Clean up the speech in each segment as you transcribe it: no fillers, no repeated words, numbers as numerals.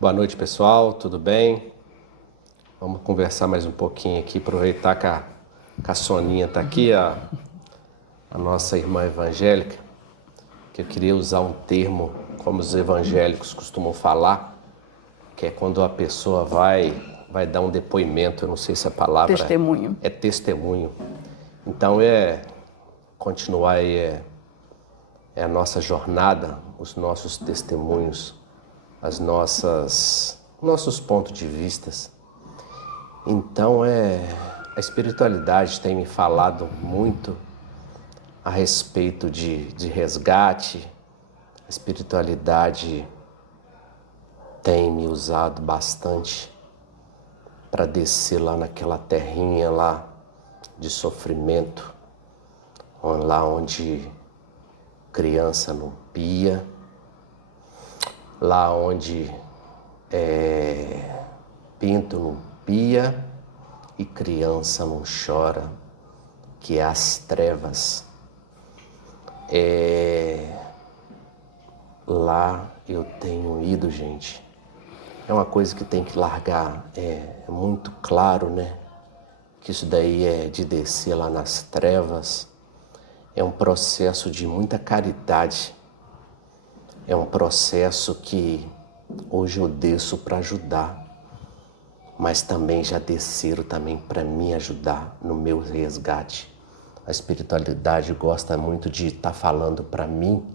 Boa noite, pessoal, tudo bem? Vamos conversar mais um pouquinho aqui, aproveitar que a Soninha está aqui, a nossa irmã evangélica, que eu queria usar um termo como os evangélicos costumam falar, que é quando a pessoa vai dar um depoimento, eu não sei se a palavra Testemunho. é testemunho. Então continuar aí é a nossa jornada, os nossos testemunhos, nossos pontos de vistas. Então a espiritualidade tem me falado muito a respeito de resgate. A espiritualidade tem me usado bastante para descer lá naquela terrinha lá de sofrimento, lá onde criança não pia, lá onde pinto não pia e criança não chora, que é as trevas. Lá eu tenho ido, gente. É uma coisa que tem que largar. É muito claro, né? Que isso daí é de descer lá nas trevas. É um processo de muita caridade. É um processo que hoje eu desço para ajudar, mas também já desceram também para me ajudar no meu resgate. A espiritualidade gosta muito de estar falando para mim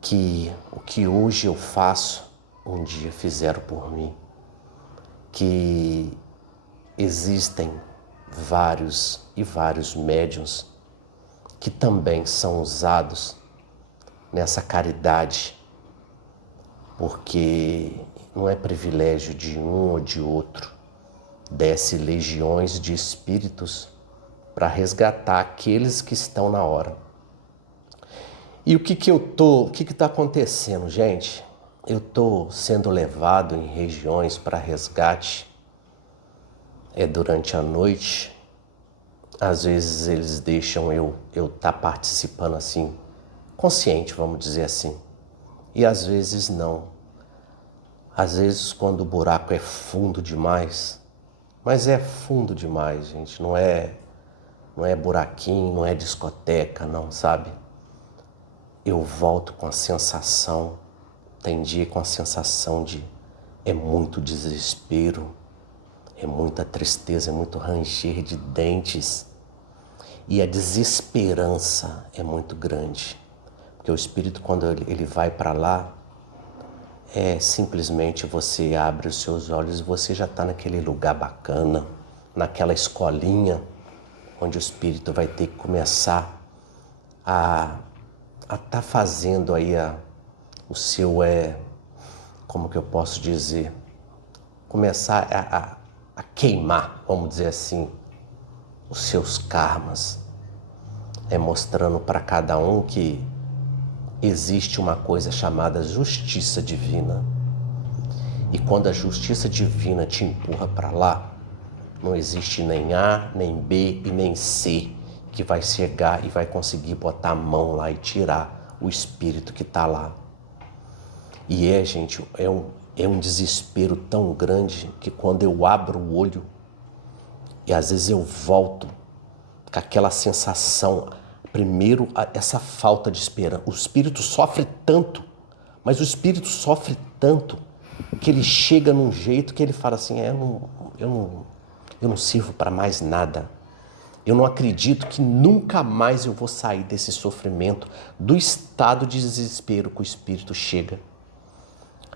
que o que hoje eu faço, um dia fizeram por mim. Que existem vários e vários médiuns que também são usados nessa caridade, porque não é privilégio de um ou de outro. Desce legiões de espíritos para resgatar aqueles que estão na hora. E o que está acontecendo, gente? Eu estou sendo levado em regiões para resgate, durante a noite. Às vezes eles deixam eu estar participando assim, consciente, vamos dizer assim. E às vezes não. Às vezes quando o buraco é fundo demais, mas é fundo demais, gente, não é buraquinho, não é discoteca, não, sabe? Eu volto com a sensação, tem dia com a sensação de é muito desespero, é muita tristeza, é muito ranger de dentes e a desesperança é muito grande. Porque o espírito, quando ele vai para lá, simplesmente você abre os seus olhos e você já está naquele lugar bacana, naquela escolinha, onde o espírito vai ter que começar a estar fazendo aí o seu, como que eu posso dizer, começar a queimar, vamos dizer assim, os seus karmas, mostrando para cada um que existe uma coisa chamada justiça divina. E quando a justiça divina te empurra para lá, não existe nem A, nem B e nem C que vai chegar e vai conseguir botar a mão lá e tirar o espírito que está lá. E gente, é um desespero tão grande que quando eu abro o olho, e às vezes eu volto com aquela sensação, primeiro essa falta de esperança. O espírito sofre tanto, mas o espírito sofre tanto que ele chega num jeito que ele fala assim, eu não sirvo para mais nada. Eu não acredito que nunca mais eu vou sair desse sofrimento, do estado de desespero que o espírito chega.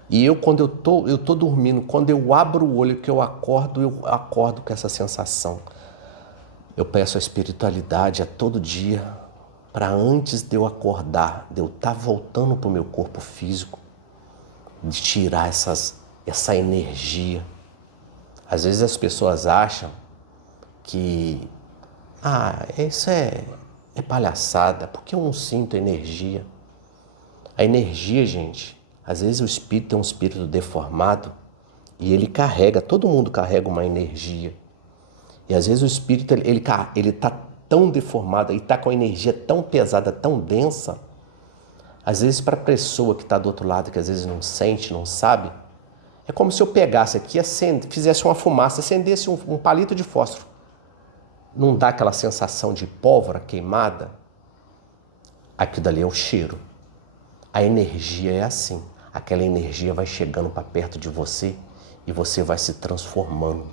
E eu, quando eu tô dormindo, quando eu abro o olho, que eu acordo com essa sensação. Eu peço a espiritualidade a todo dia, para antes de eu acordar, de eu estar voltando para o meu corpo físico, de tirar essa energia. Às vezes as pessoas acham que isso é palhaçada, porque eu não sinto energia. A energia, gente, às vezes o espírito é um espírito deformado e ele carrega, todo mundo carrega uma energia. E às vezes o espírito ele tá tão deformado e tá com a energia tão pesada, tão densa, às vezes para a pessoa que está do outro lado, que às vezes não sente, não sabe, É como se eu pegasse aqui, fizesse uma fumaça, acendesse um palito de fósforo. Não dá aquela sensação de pólvora queimada? Aquilo dali é o cheiro. A energia é assim. Aquela energia vai chegando para perto de você e você vai se transformando.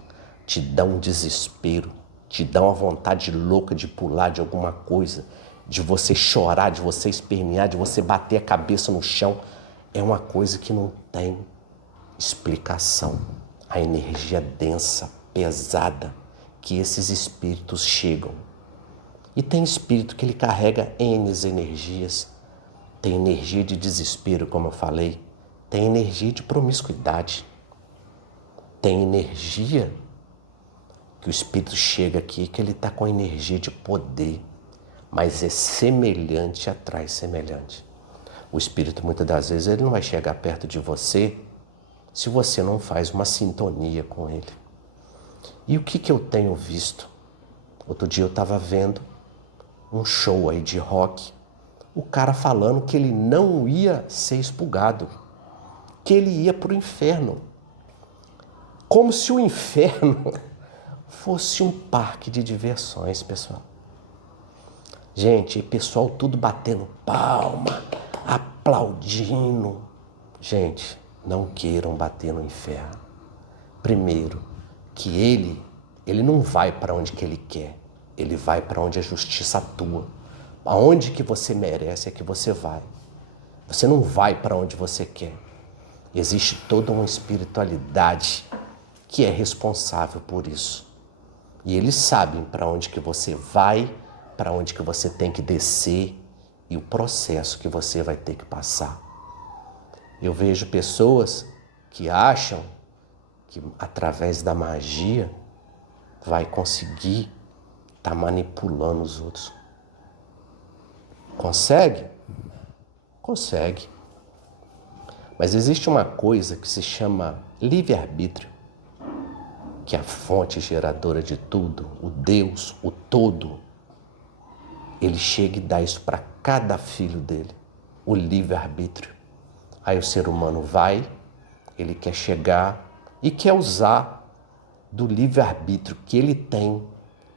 Te dá um desespero, te dá uma vontade louca de pular de alguma coisa, de você chorar, de você espernear, de você bater a cabeça no chão. É uma coisa que não tem explicação. A energia densa, pesada, que esses espíritos chegam. E tem espírito que ele carrega N energias. Tem energia de desespero, como eu falei. Tem energia de promiscuidade. Tem energia que o espírito chega aqui, que ele está com energia de poder. Mas é semelhante atrai semelhante. O espírito, muitas das vezes, ele não vai chegar perto de você se você não faz uma sintonia com ele. E o que eu tenho visto? Outro dia eu estava vendo um show aí de rock, o cara falando que ele não ia ser expurgado, que ele ia para o inferno. Como se o inferno fosse um parque de diversões, pessoal. Gente, pessoal tudo batendo palma, aplaudindo. Gente, não queiram bater no inferno. Primeiro, que ele não vai para onde que ele quer. Ele vai para onde a justiça atua. Aonde que você merece é que você vai. Você não vai para onde você quer. Existe toda uma espiritualidade que é responsável por isso. E eles sabem para onde que você vai, para onde que você tem que descer e o processo que você vai ter que passar. Eu vejo pessoas que acham que através da magia vai conseguir estar manipulando os outros. Consegue? Consegue. Mas existe uma coisa que se chama livre-arbítrio, que é a fonte geradora de tudo, o Deus, o todo. Ele chega e dá isso para cada filho dele, o livre-arbítrio. Aí o ser humano vai, ele quer chegar e quer usar do livre-arbítrio que ele tem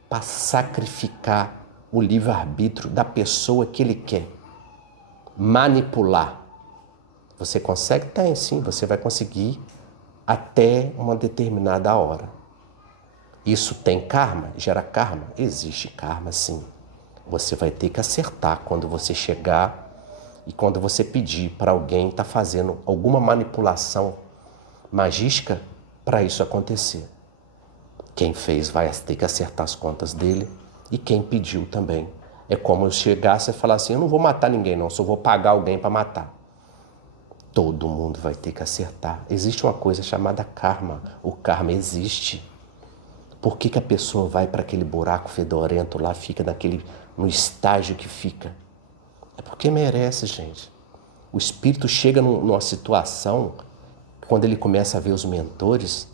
para sacrificar o livre-arbítrio da pessoa que ele quer manipular. Você consegue? Tem sim, você vai conseguir até uma determinada hora. Isso tem karma? Gera karma? Existe karma sim. Você vai ter que acertar quando você chegar e quando você pedir para alguém estar fazendo alguma manipulação magística para isso acontecer. Quem fez vai ter que acertar as contas dele e quem pediu também. É como eu chegasse e falar assim, eu não vou matar ninguém não, só vou pagar alguém para matar. Todo mundo vai ter que acertar. Existe uma coisa chamada karma. O karma existe. Por que a pessoa vai para aquele buraco fedorento lá, fica no estágio que fica? É porque merece, gente. O espírito chega numa situação, quando ele começa a ver os mentores,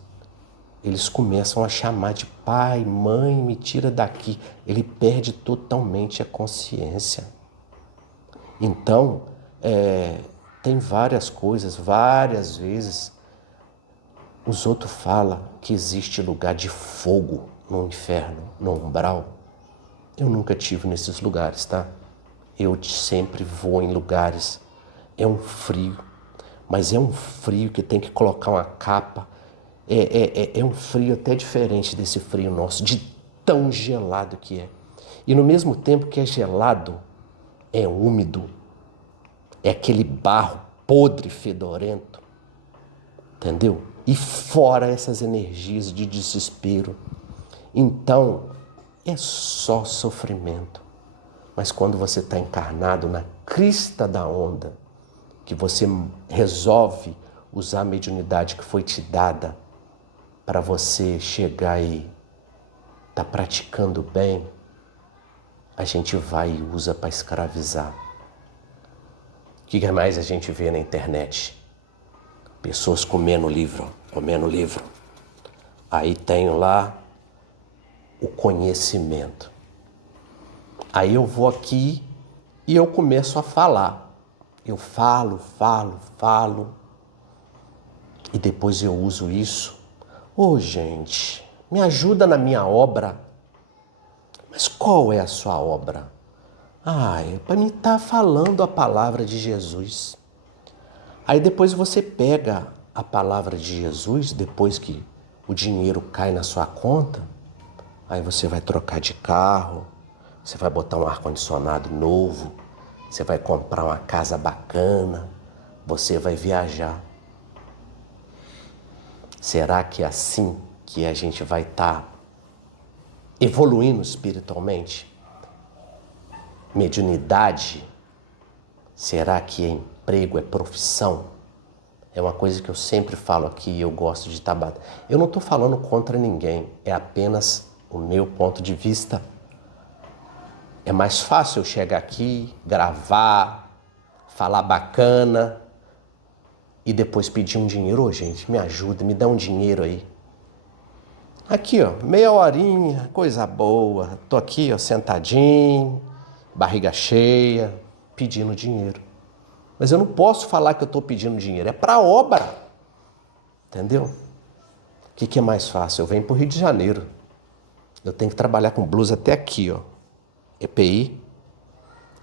eles começam a chamar de pai, mãe, me tira daqui. Ele perde totalmente a consciência. Então, tem várias coisas, várias vezes, os outros falam que existe lugar de fogo no inferno, no umbral. Eu nunca tive nesses lugares, tá? Eu sempre vou em lugares, é um frio, mas é um frio que tem que colocar uma capa. É um frio até diferente desse frio nosso, de tão gelado que é. E no mesmo tempo que é gelado, é úmido. É aquele barro podre, fedorento. Entendeu? E fora essas energias de desespero. Então, é só sofrimento. Mas quando você está encarnado na crista da onda, que você resolve usar a mediunidade que foi te dada para você chegar e tá praticando bem, a gente vai e usa para escravizar. O que mais a gente vê na internet? Pessoas comendo livro. Aí tenho lá o conhecimento. Aí eu vou aqui e eu começo a falar. Eu falo. e depois eu uso isso. Ô, gente, me ajuda na minha obra. Mas qual é a sua obra? É para mim estar falando a palavra de Jesus. Aí depois você pega a palavra de Jesus, depois que o dinheiro cai na sua conta, aí você vai trocar de carro, você vai botar um ar-condicionado novo, você vai comprar uma casa bacana, você vai viajar. Será que é assim que a gente vai estar evoluindo espiritualmente? Mediunidade? Será que é emprego, é profissão? É uma coisa que eu sempre falo aqui e eu gosto de estar. Eu não estou falando contra ninguém, é apenas o meu ponto de vista. É mais fácil eu chegar aqui, gravar, falar bacana e depois pedir um dinheiro. Ô, gente, me ajuda, me dá um dinheiro aí. Aqui, ó, meia horinha, coisa boa. Tô aqui, ó, sentadinho, barriga cheia, pedindo dinheiro. Mas eu não posso falar que eu tô pedindo dinheiro, é pra obra. Entendeu? O que é mais fácil? Eu venho pro Rio de Janeiro. Eu tenho que trabalhar com blusa até aqui, ó. EPI.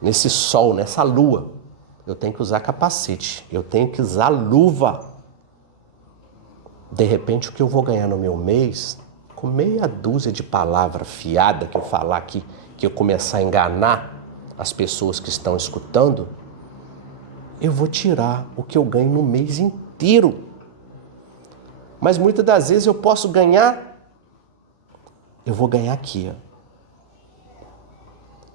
Nesse sol, nessa lua. Eu tenho que usar capacete. Eu tenho que usar luva. De repente, o que eu vou ganhar no meu mês, com meia dúzia de palavra fiada que eu falar aqui, que eu começar a enganar as pessoas que estão escutando, eu vou tirar o que eu ganho no mês inteiro. Mas muitas das vezes eu posso ganhar, eu vou ganhar aqui, ó.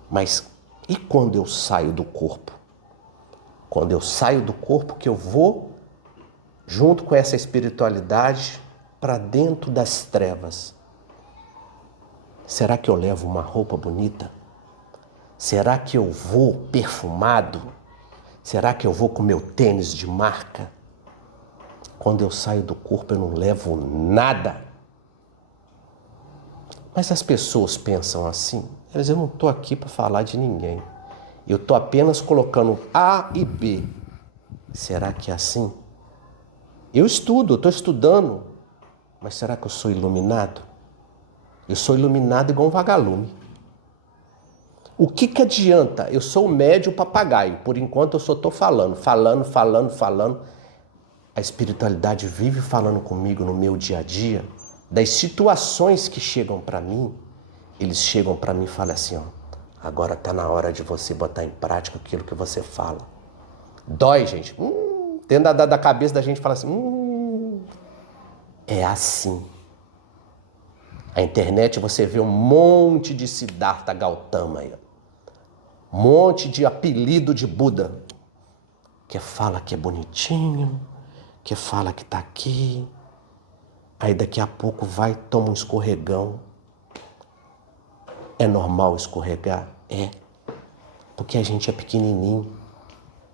Mas e quando eu saio do corpo? Quando eu saio do corpo, que eu vou junto com essa espiritualidade para dentro das trevas. Será que eu levo uma roupa bonita? Será que eu vou perfumado? Será que eu vou com meu tênis de marca? Quando eu saio do corpo eu não levo nada. Mas as pessoas pensam assim. Mas eu não estou aqui para falar de ninguém. Eu estou apenas colocando A e B. Será que é assim? Eu estudo, eu estou estudando. Mas será que eu sou iluminado? Eu sou iluminado igual um vagalume. O que adianta? Eu sou o médio papagaio. Por enquanto eu só estou falando. A espiritualidade vive falando comigo no meu dia a dia. Das situações que chegam para mim, eles chegam para mim e falam assim, ó, agora está na hora de você botar em prática aquilo que você fala. Dói, gente. Dentro da cabeça da gente fala assim, é assim. A internet você vê um monte de Siddhartha Gautama aí. Um monte de apelido de Buda. Que fala que é bonitinho, que fala que tá aqui. Aí daqui a pouco vai, toma um escorregão. É normal escorregar? É. Porque a gente é pequenininho.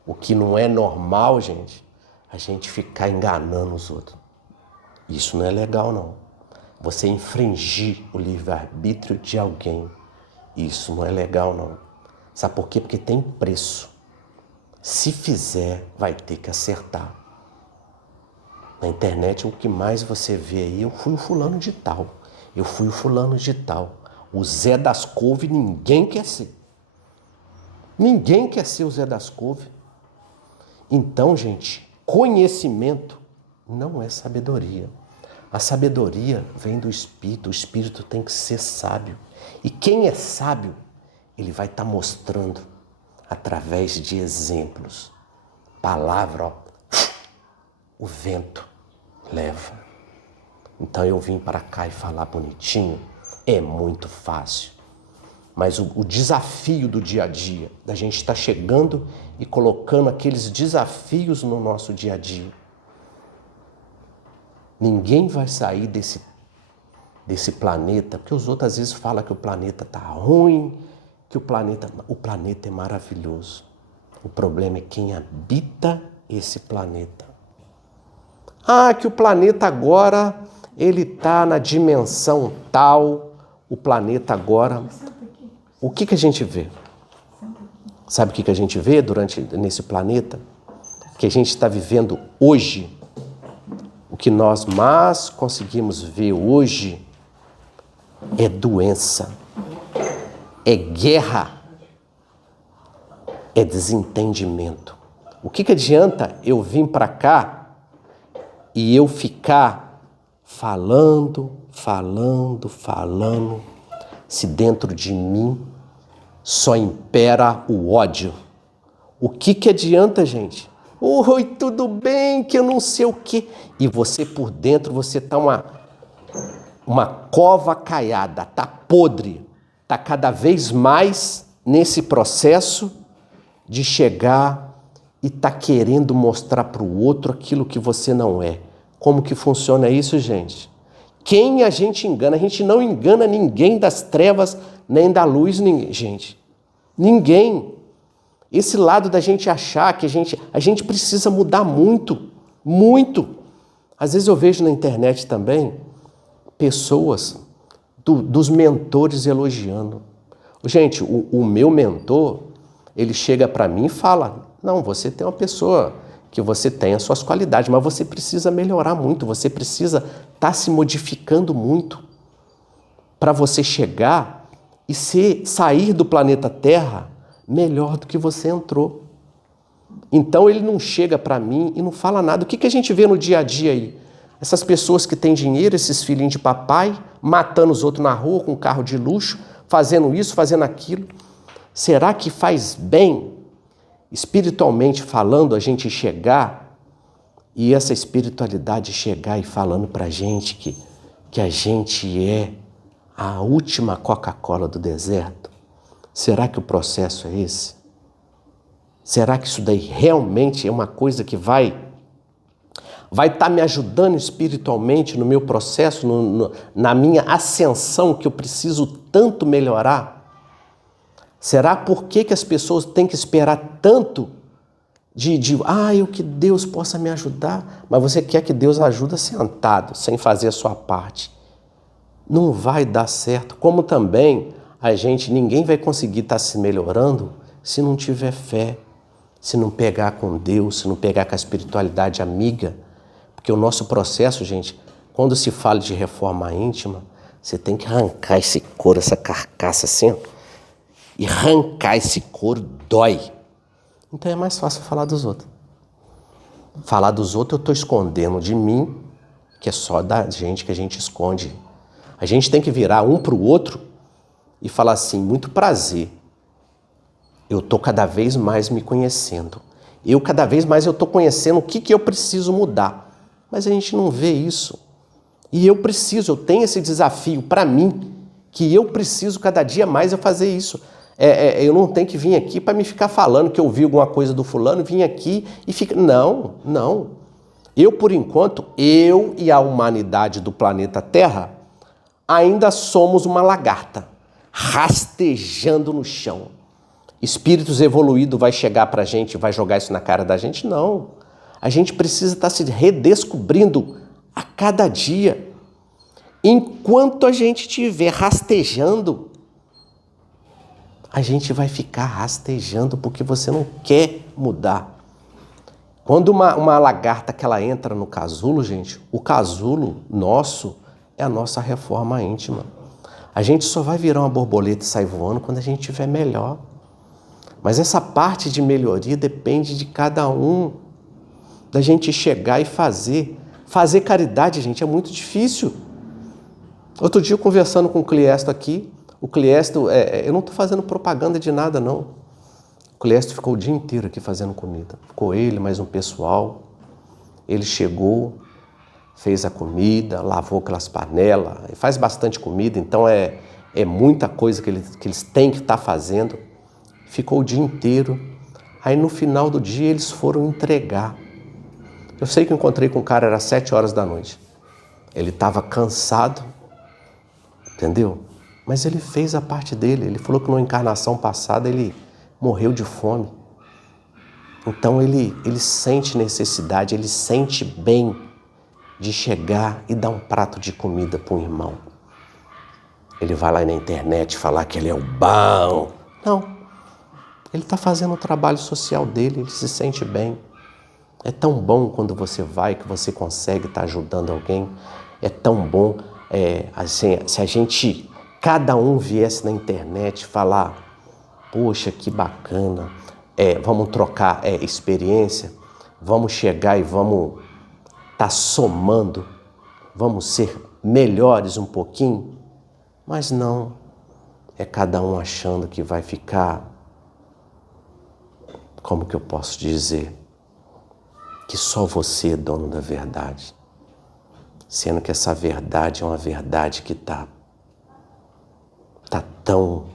O que não é normal, gente, a gente ficar enganando os outros. Isso não é legal, não. Você infringir o livre-arbítrio de alguém. Isso não é legal, não. Sabe por quê? Porque tem preço. Se fizer, vai ter que acertar. Na internet, o que mais você vê aí, eu fui o fulano de tal. Eu fui o fulano de tal. O Zé das Couve ninguém quer ser. Ninguém quer ser o Zé das Couve. Então, gente, conhecimento não é sabedoria. A sabedoria vem do Espírito. O Espírito tem que ser sábio. E quem é sábio, ele vai estar mostrando através de exemplos. Palavra, ó, o vento leva. Então eu vim para cá e falar bonitinho é muito fácil. Mas o desafio do dia a dia, da gente estar chegando e colocando aqueles desafios no nosso dia a dia. Ninguém vai sair desse planeta, porque os outros às vezes falam que o planeta está ruim, que o planeta é maravilhoso. O problema é quem habita esse planeta. Que o planeta agora, ele está na dimensão tal, o planeta agora... O que a gente vê? Sabe o que a gente vê nesse planeta? Que a gente está vivendo hoje? O que nós mais conseguimos ver hoje é doença, é guerra, é desentendimento. O que adianta eu vir para cá e eu ficar falando, se dentro de mim só impera o ódio? O que adianta, gente? Oi, tudo bem, que eu não sei o quê. E você por dentro, você tá uma cova caiada, tá podre, tá cada vez mais nesse processo de chegar e tá querendo mostrar para o outro aquilo que você não é. Como que funciona isso, gente? Quem a gente engana? A gente não engana ninguém das trevas, nem da luz, gente. Ninguém. Esse lado da gente achar que a gente precisa mudar muito, muito. Às vezes eu vejo na internet também pessoas dos mentores elogiando. Gente, o meu mentor, ele chega para mim e fala, não, você tem uma pessoa que você tem as suas qualidades, mas você precisa melhorar muito, você precisa estar se modificando muito para você chegar e sair do planeta Terra melhor do que você entrou. Então ele não chega para mim e não fala nada. O que a gente vê no dia a dia aí? Essas pessoas que têm dinheiro, esses filhinhos de papai, matando os outros na rua com carro de luxo, fazendo isso, fazendo aquilo. Será que faz bem, espiritualmente falando, a gente chegar e essa espiritualidade chegar e falando para a gente que a gente é a última Coca-Cola do deserto? Será que o processo é esse? Será que isso daí realmente é uma coisa que vai estar me ajudando espiritualmente no meu processo, na minha ascensão que eu preciso tanto melhorar? Será por que as pessoas têm que esperar tanto eu que Deus possa me ajudar? Mas você quer que Deus ajude sentado, sem fazer a sua parte. Não vai dar certo. Como também ninguém vai conseguir estar se melhorando se não tiver fé, se não pegar com Deus, se não pegar com a espiritualidade amiga. Porque o nosso processo, gente, quando se fala de reforma íntima, você tem que arrancar esse couro, essa carcaça assim, e arrancar esse couro dói. Então é mais fácil falar dos outros. Falar dos outros eu estou escondendo de mim, que é só da gente que a gente esconde. A gente tem que virar um para o outro e falar assim, muito prazer. Eu estou cada vez mais me conhecendo. Cada vez mais eu estou conhecendo o que eu preciso mudar. Mas a gente não vê isso. E eu tenho esse desafio para mim, que eu preciso cada dia mais eu fazer isso. Eu não tenho que vir aqui para me ficar falando que eu vi alguma coisa do fulano, vim aqui e fica... Não. Eu, por enquanto, eu e a humanidade do planeta Terra ainda somos uma lagarta, rastejando no chão. Espíritos evoluídos vai chegar para a gente e vai jogar isso na cara da gente? Não. A gente precisa estar se redescobrindo a cada dia. Enquanto a gente estiver rastejando, a gente vai ficar rastejando porque você não quer mudar. Quando uma lagarta que ela entra no casulo, gente, o casulo nosso é a nossa reforma íntima. A gente só vai virar uma borboleta e sair voando quando a gente estiver melhor. Mas essa parte de melhoria depende de cada um, da gente chegar e fazer. Fazer caridade, gente, é muito difícil. Outro dia, conversando com o Cliesto aqui, o Cliesto, eu não estou fazendo propaganda de nada, não. O Cliesto ficou o dia inteiro aqui fazendo comida. Ficou ele, mais um pessoal. Ele chegou, fez a comida, lavou aquelas panelas, faz bastante comida, então é muita coisa que eles têm que estar fazendo. Ficou o dia inteiro. Aí no final do dia eles foram entregar. Eu sei que eu encontrei com o cara, era 7 horas da noite. Ele estava cansado, entendeu? Mas ele fez a parte dele. Ele falou que na encarnação passada ele morreu de fome. Então ele sente necessidade, ele sente bem de chegar e dar um prato de comida para um irmão. Ele vai lá na internet falar que ele é o bom. Não. Ele está fazendo o trabalho social dele, ele se sente bem. É tão bom quando você vai, que você consegue estar ajudando alguém. É tão bom, assim, se a gente, cada um viesse na internet falar, poxa, que bacana, vamos trocar experiência, vamos chegar e vamos estar somando, vamos ser melhores um pouquinho, mas não, é cada um achando que vai ficar, como que eu posso dizer, que só você é dono da verdade, sendo que essa verdade é uma verdade que tá tão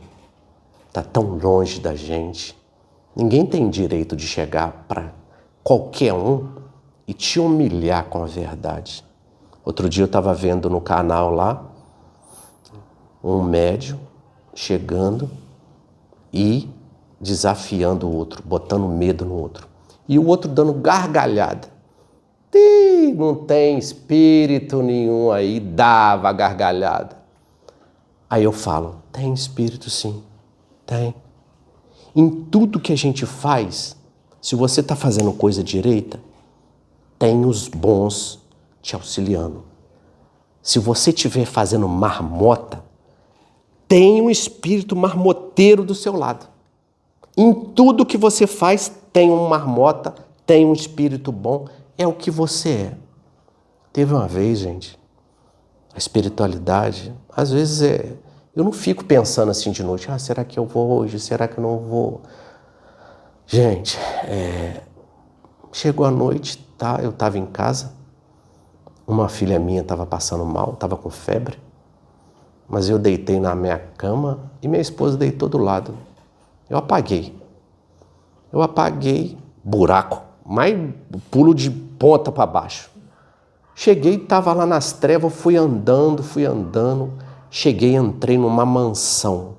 longe da gente. Ninguém tem direito de chegar para qualquer um e te humilhar com a verdade. Outro dia eu estava vendo no canal lá, um médium chegando e desafiando o outro, botando medo no outro. E o outro dando gargalhada. Não tem espírito nenhum aí, dava gargalhada. Aí eu falo, tem espírito sim, tem. Em tudo que a gente faz, se você está fazendo coisa direita, tem os bons te auxiliando. Se você estiver fazendo marmota, tem um espírito marmoteiro do seu lado. Em tudo que você faz, tem uma marmota, tem um espírito bom, é o que você é. Teve uma vez, gente, a espiritualidade, às vezes eu não fico pensando assim de noite, será que eu vou hoje, será que eu não vou? Gente, chegou a noite, tá? Eu estava em casa, uma filha minha estava passando mal, estava com febre, mas eu deitei na minha cama e minha esposa deitou do lado. Eu apaguei, buraco, mais pulo de ponta para baixo. Cheguei, estava lá nas trevas, fui andando, cheguei, entrei numa mansão.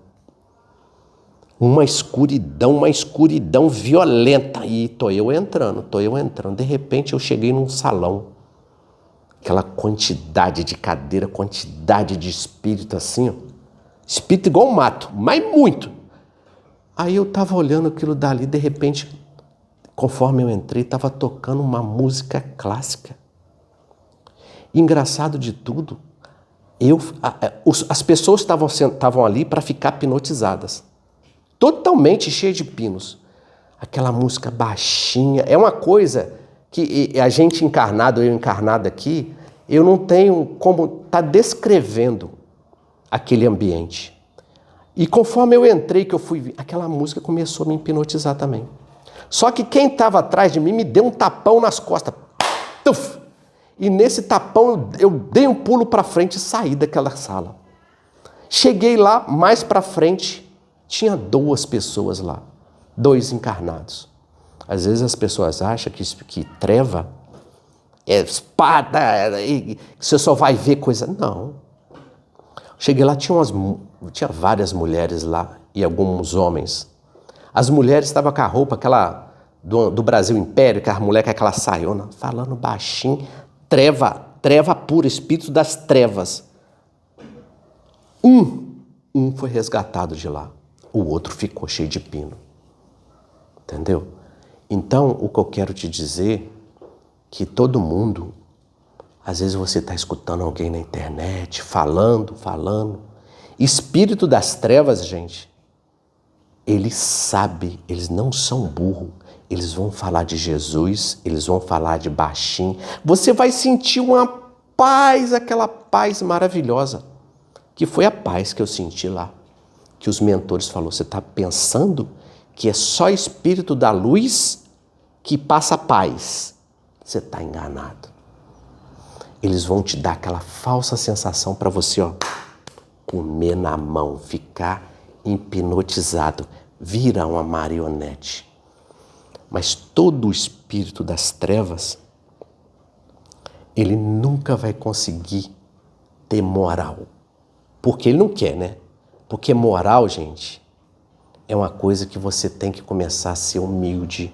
Uma escuridão violenta. E tô eu entrando. De repente eu cheguei num salão. Aquela quantidade de cadeira, quantidade de espírito assim, ó. Espírito igual mato, mas muito. Aí eu tava olhando aquilo dali, de repente, conforme eu entrei, tava tocando uma música clássica. Engraçado de tudo, as pessoas estavam ali para ficar hipnotizadas. Totalmente cheia de pinos. Aquela música baixinha. É uma coisa que a gente encarnado, eu encarnado aqui, eu não tenho como estar descrevendo aquele ambiente. E conforme eu entrei, que eu fui, aquela música começou a me hipnotizar também. Só que quem estava atrás de mim me deu um tapão nas costas. Tuf! E nesse tapão eu dei um pulo para frente e saí daquela sala. Cheguei lá, mais para frente, tinha 2 pessoas lá, 2 encarnados. Às vezes as pessoas acham que treva é espada, que você só vai ver coisa. Não. Cheguei lá, tinha várias mulheres lá e alguns homens. As mulheres estavam com a roupa aquela do Brasil Império, que a mulher com aquela saiona, falando baixinho. Treva pura, espírito das trevas. Um foi resgatado de lá, o outro ficou cheio de pino. Entendeu? Então, o que eu quero te dizer, que todo mundo, às vezes você está escutando alguém na internet, falando. Espírito das trevas, gente, eles sabem, eles não são burros. Eles vão falar de Jesus, eles vão falar de baixinho. Você vai sentir uma paz, aquela paz maravilhosa, que foi a paz que eu senti lá. Que os mentores falaram, você está pensando que é só espírito da luz que passa paz? Você está enganado. Eles vão te dar aquela falsa sensação para você, comer na mão, ficar hipnotizado, virar uma marionete. Mas todo o espírito das trevas, ele nunca vai conseguir ter moral. Porque ele não quer, né? Porque moral, gente, é uma coisa que você tem que começar a ser humilde.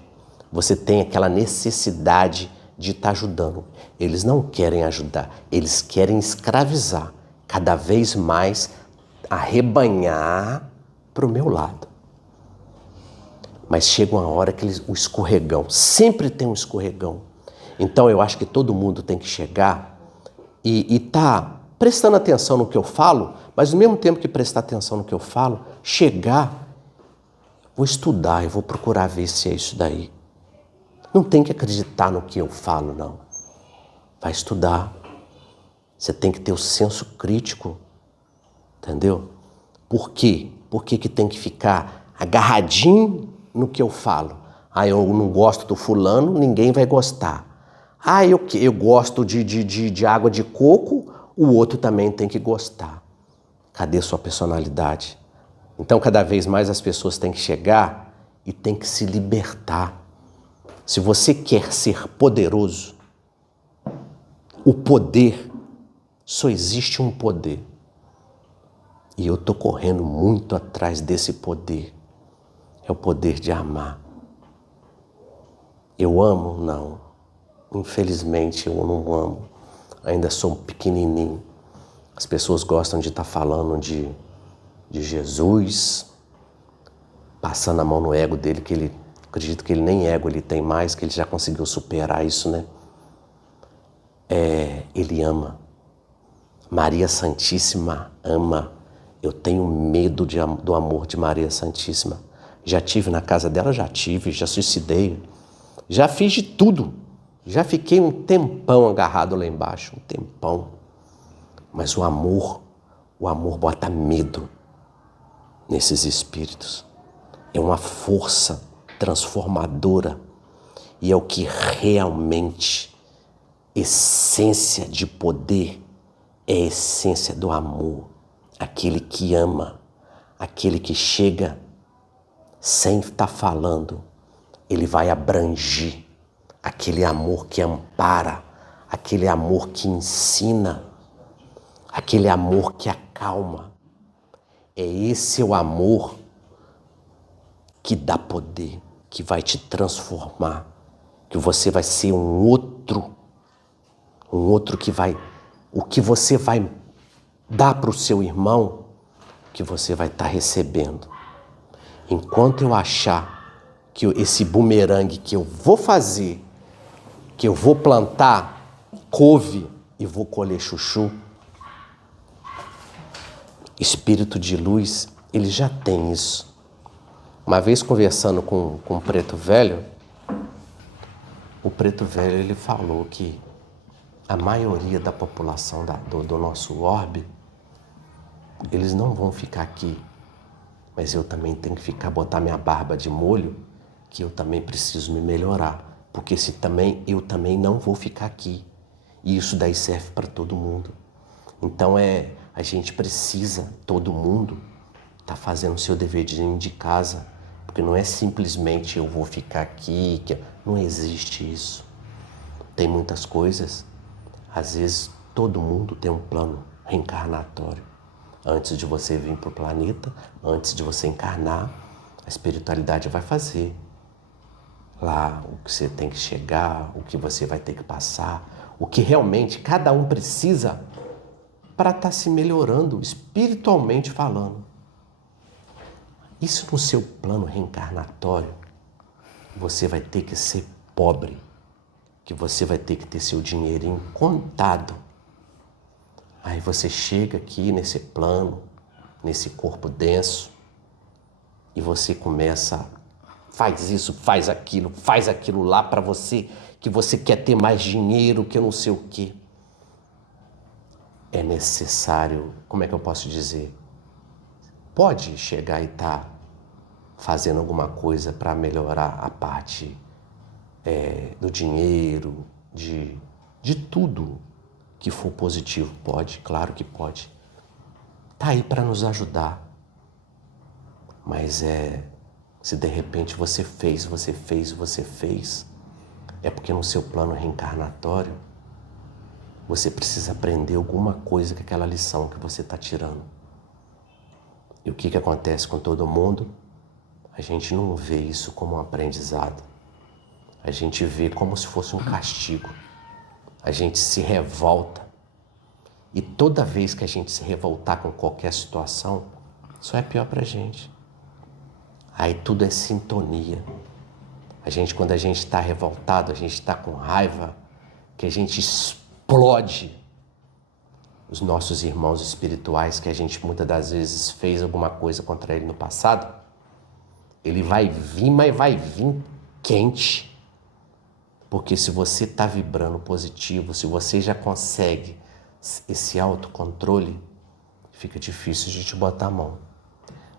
Você tem aquela necessidade de estar ajudando. Eles não querem ajudar, eles querem escravizar. Cada vez mais arrebanhar para o meu lado. Mas chega uma hora que o escorregão, sempre tem um escorregão. Então eu acho que todo mundo tem que chegar e tá prestando atenção no que eu falo, mas ao mesmo tempo que prestar atenção no que eu falo, chegar, vou estudar, eu vou procurar ver se é isso daí. Não tem que acreditar no que eu falo, não. Vai estudar. Você tem que ter o senso crítico, entendeu? Por quê? Por que tem que ficar agarradinho no que eu falo? Ah, eu não gosto do fulano, ninguém vai gostar. Ah, eu gosto de água de coco, o outro também tem que gostar. Cadê sua personalidade? Então, cada vez mais as pessoas têm que chegar e têm que se libertar. Se você quer ser poderoso, o poder, só existe um poder. E eu estou correndo muito atrás desse poder. É o poder de amar. Eu amo? Não. Infelizmente eu não amo. Ainda sou pequenininho. As pessoas gostam de estar falando de Jesus, passando a mão no ego dele, que ele, acredito que ele nem ego ele tem mais, que ele já conseguiu superar isso, né? Ele ama. Maria Santíssima ama. Eu tenho medo do amor de Maria Santíssima. Já tive na casa dela? Já tive, já suicidei. Já fiz de tudo. Já fiquei um tempão agarrado lá embaixo, um tempão. Mas o amor bota medo nesses espíritos. É uma força transformadora e é o que realmente, essência de poder, é a essência do amor. Aquele que ama, aquele que chega sem estar falando, ele vai abranger. Aquele amor que ampara, aquele amor que ensina, aquele amor que acalma. É esse o amor que dá poder, que vai te transformar, que você vai ser um outro que vai, o que você vai dar para o seu irmão, que você vai estar recebendo. Enquanto eu achar que esse bumerangue que eu vou fazer, que eu vou plantar couve e vou colher chuchu, espírito de luz, ele já tem isso. Uma vez conversando com o Preto Velho, o Preto Velho ele falou que a maioria da população do nosso orbe, eles não vão ficar aqui, mas eu também tenho que botar minha barba de molho, que eu também preciso me melhorar. Porque eu também não vou ficar aqui. E isso daí serve para todo mundo. Então a gente precisa, todo mundo, tá fazendo o seu deverzinho de casa. Porque não é simplesmente eu vou ficar aqui. Não existe isso. Tem muitas coisas. Às vezes todo mundo tem um plano reencarnatório. Antes de você vir para o planeta, antes de você encarnar, a espiritualidade vai fazer lá o que você tem que chegar, o que você vai ter que passar, o que realmente cada um precisa para estar se melhorando, espiritualmente falando. Isso no seu plano reencarnatório, você vai ter que ser pobre, que você vai ter que ter seu dinheirinho contado. Aí você chega aqui nesse plano, nesse corpo denso, e você começa, faz isso, faz aquilo lá para você, que você quer ter mais dinheiro, que eu não sei o quê. É necessário, como é que eu posso dizer? Pode chegar e estar fazendo alguma coisa para melhorar a parte do dinheiro, de tudo que for positivo. Pode, claro que pode. Tá aí para nos ajudar. Mas se de repente você fez, é porque no seu plano reencarnatório você precisa aprender alguma coisa com aquela lição que você está tirando. E o que acontece com todo mundo? A gente não vê isso como um aprendizado. A gente vê como se fosse um castigo. A gente se revolta. E toda vez que a gente se revoltar com qualquer situação, só é pior pra gente. Aí tudo é sintonia. Quando a gente está revoltado, a gente está com raiva, que a gente explode os nossos irmãos espirituais, que a gente muitas das vezes fez alguma coisa contra ele no passado, ele vai vir, mas vai vir quente. Porque se você está vibrando positivo, se você já consegue esse autocontrole, fica difícil de te botar a mão.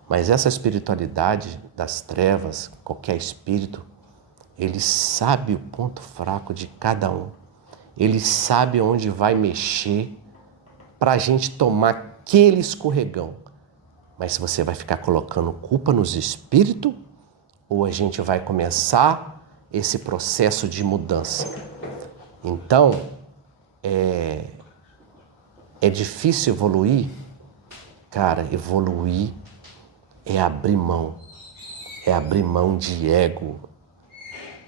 Mas essa espiritualidade das trevas, qualquer espírito, ele sabe o ponto fraco de cada um. Ele sabe onde vai mexer para a gente tomar aquele escorregão. Mas se você vai ficar colocando culpa nos espíritos, ou a gente vai começar esse processo de mudança. Então, é difícil evoluir? Cara, evoluir é abrir mão. É abrir mão de ego.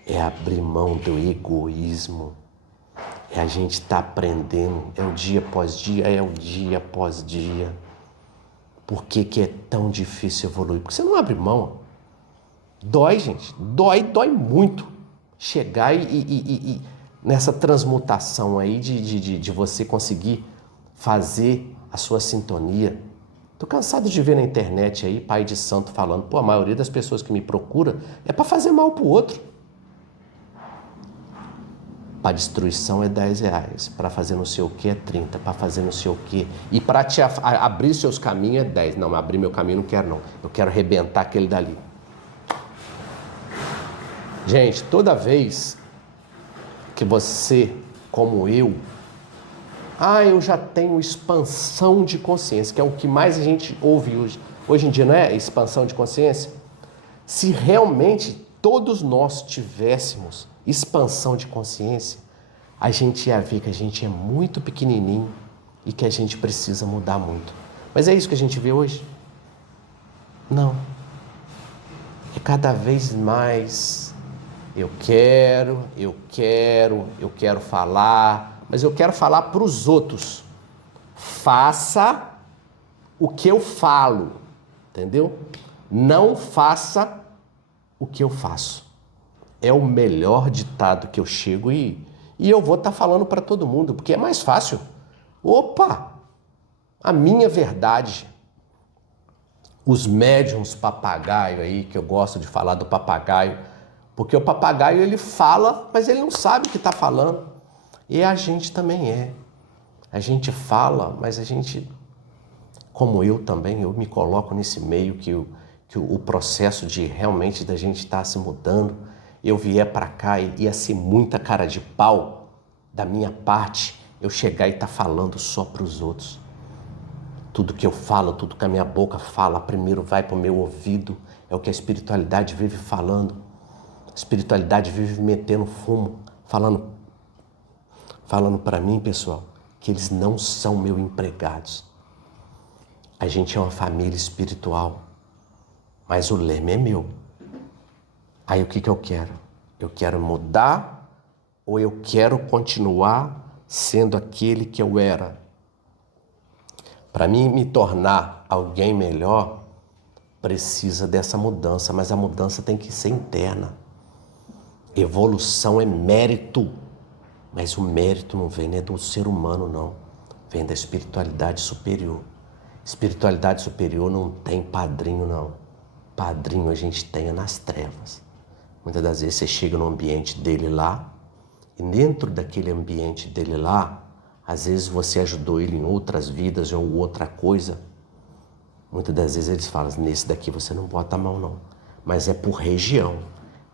É abrir mão do egoísmo. É a gente estar aprendendo. É o dia após dia, é o dia após dia. Por que que é tão difícil evoluir? Porque você não abre mão. Dói, gente. Dói muito. Chegar e nessa transmutação aí de você conseguir fazer a sua sintonia. Tô cansado de ver na internet aí pai de santo falando, pô, a maioria das pessoas que me procura é para fazer mal pro outro. Para destruição é R$10, para fazer não sei o que é 30, para fazer não sei o que. E para te abrir seus caminhos é 10. Não, abrir meu caminho não quero não. Eu quero arrebentar aquele dali. Gente, toda vez que você, como eu já tenho expansão de consciência, que é o que mais a gente ouve hoje. Hoje em dia não é expansão de consciência? Se realmente todos nós tivéssemos expansão de consciência, a gente ia ver que a gente é muito pequenininho e que a gente precisa mudar muito. Mas é isso que a gente vê hoje? Não. É cada vez mais... Eu quero falar, mas eu quero falar para os outros. Faça o que eu falo, entendeu? Não faça o que eu faço. É o melhor ditado que eu chego e eu vou estar falando para todo mundo, porque é mais fácil. Opa! A minha verdade. Os médiuns papagaio aí, que eu gosto de falar do papagaio, porque o papagaio ele fala, mas ele não sabe o que está falando. E a gente também é. A gente fala, mas a gente, como eu também, eu me coloco nesse meio que o processo de realmente da gente estar se mudando, eu vier para cá e ia ser muita cara de pau da minha parte, eu chegar e estar falando só para os outros. Tudo que eu falo, tudo que a minha boca fala, primeiro vai para o meu ouvido, é o que a espiritualidade vive falando. A espiritualidade vive metendo fumo, falando para mim, pessoal, que eles não são meus empregados. A gente é uma família espiritual, mas o leme é meu. Aí o que eu quero? Eu quero mudar ou eu quero continuar sendo aquele que eu era? Para mim me tornar alguém melhor, precisa dessa mudança, mas a mudança tem que ser interna. Evolução é mérito, mas o mérito não vem do ser humano, não. Vem da espiritualidade superior. Espiritualidade superior não tem padrinho, não. Padrinho a gente tem nas trevas. Muitas das vezes você chega no ambiente dele lá, e dentro daquele ambiente dele lá, às vezes você ajudou ele em outras vidas ou outra coisa. Muitas das vezes eles falam, nesse daqui você não bota a mão, não. Mas é por região.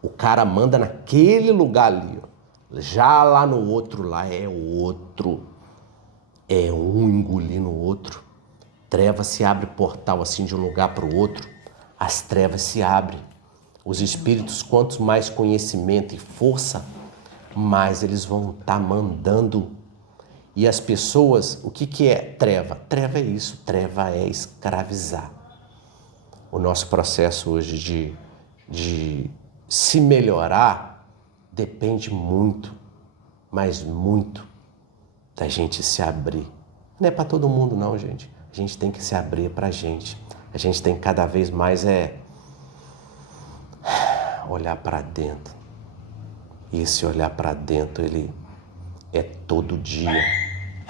O cara manda naquele lugar ali, ó. Já lá no outro, lá é outro. É um engolindo o outro. Treva se abre portal assim de um lugar para o outro. As trevas se abrem. Os espíritos, quanto mais conhecimento e força, mais eles vão estar mandando. E as pessoas, o que é treva? Treva é isso, treva é escravizar. O nosso processo hoje de se melhorar depende muito, mas muito, da gente se abrir. Não é para todo mundo não, gente. A gente tem que se abrir para a gente. A gente tem que cada vez mais olhar para dentro. E esse olhar para dentro, ele é todo dia.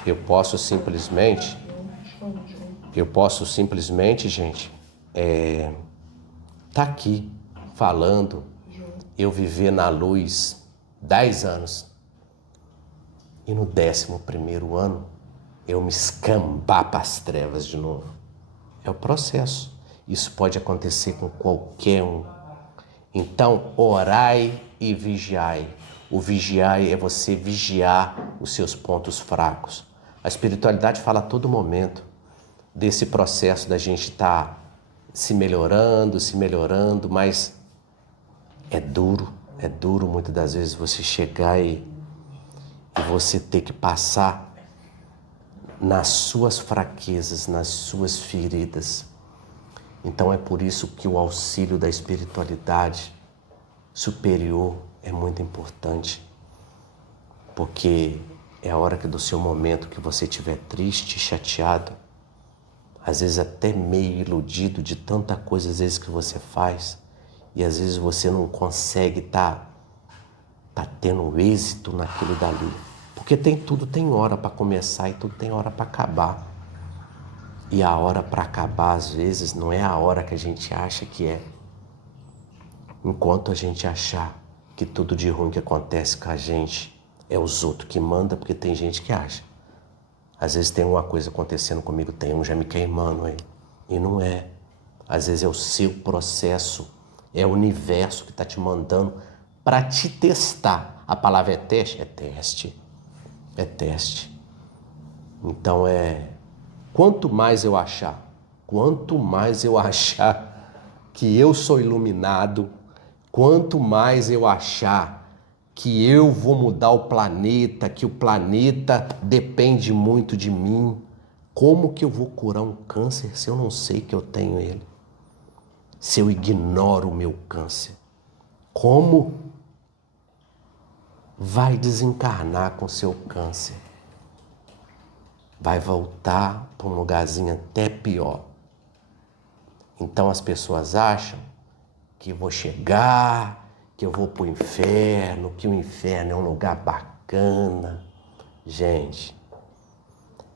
Eu posso simplesmente, gente, tá aqui falando, eu viver na luz 10 anos e no 11º ano eu me escambar para as trevas de novo. É o processo. Isso pode acontecer com qualquer um. Então, orai e vigiai. O vigiai é você vigiar os seus pontos fracos. A espiritualidade fala a todo momento desse processo da gente estar se melhorando, mas é duro muitas das vezes você chegar e você ter que passar nas suas fraquezas, nas suas feridas. Então é por isso que o auxílio da espiritualidade superior é muito importante, porque é a hora que do seu momento que você estiver triste, chateado, às vezes até meio iludido de tanta coisa às vezes que você faz, e às vezes você não consegue tá tendo êxito naquilo dali, porque tudo tem hora para começar e tudo tem hora para acabar. E a hora para acabar, às vezes, não é a hora que a gente acha que é. Enquanto a gente achar que tudo de ruim que acontece com a gente é os outros que mandam, porque tem gente que acha. Às vezes tem uma coisa acontecendo comigo, tem um já me queimando aí. E não é. Às vezes é o seu processo, é o universo que está te mandando para te testar. A palavra é teste? É teste. É teste. Então quanto mais eu achar que eu sou iluminado, quanto mais eu achar que eu vou mudar o planeta, que o planeta depende muito de mim, como que eu vou curar um câncer se eu não sei que eu tenho ele? Se eu ignoro o meu câncer? Como vai desencarnar com seu câncer? Vai voltar para um lugarzinho até pior. Então as pessoas acham que vou chegar, que eu vou para o inferno, que o inferno é um lugar bacana. Gente,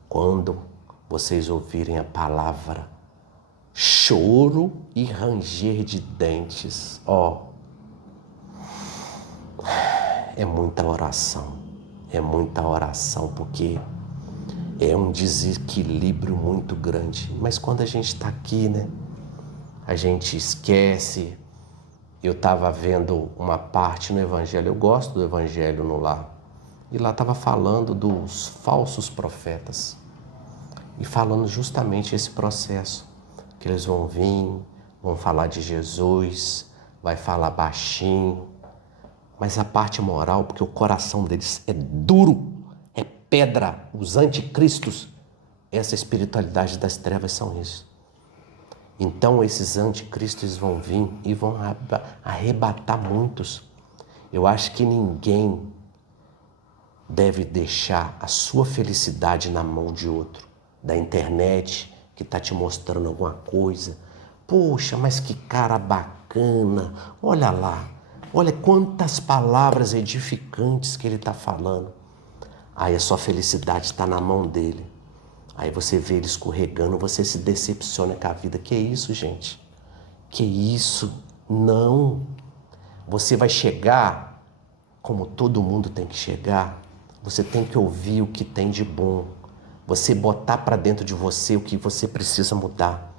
quando vocês ouvirem a palavra choro e ranger de dentes, é muita oração, porque é um desequilíbrio muito grande. Mas quando a gente está aqui, né, a gente esquece. Eu estava vendo uma parte no Evangelho, eu gosto do Evangelho no lar, e lá estava falando dos falsos profetas, e falando justamente esse processo, que eles vão vir, vão falar de Jesus, vai falar baixinho, mas a parte moral, porque o coração deles é duro, é pedra, os anticristos, essa espiritualidade das trevas são isso. Então esses anticristos vão vir e vão arrebatar muitos. Eu acho que ninguém deve deixar a sua felicidade na mão de outro, da internet, que está te mostrando alguma coisa. Poxa, mas que cara bacana, olha lá, olha quantas palavras edificantes que ele está falando. Aí a sua felicidade está na mão dele. Aí você vê ele escorregando, você se decepciona com a vida. Que isso, gente? Que isso? Não. Você vai chegar como todo mundo tem que chegar. Você tem que ouvir o que tem de bom. Você botar para dentro de você o que você precisa mudar.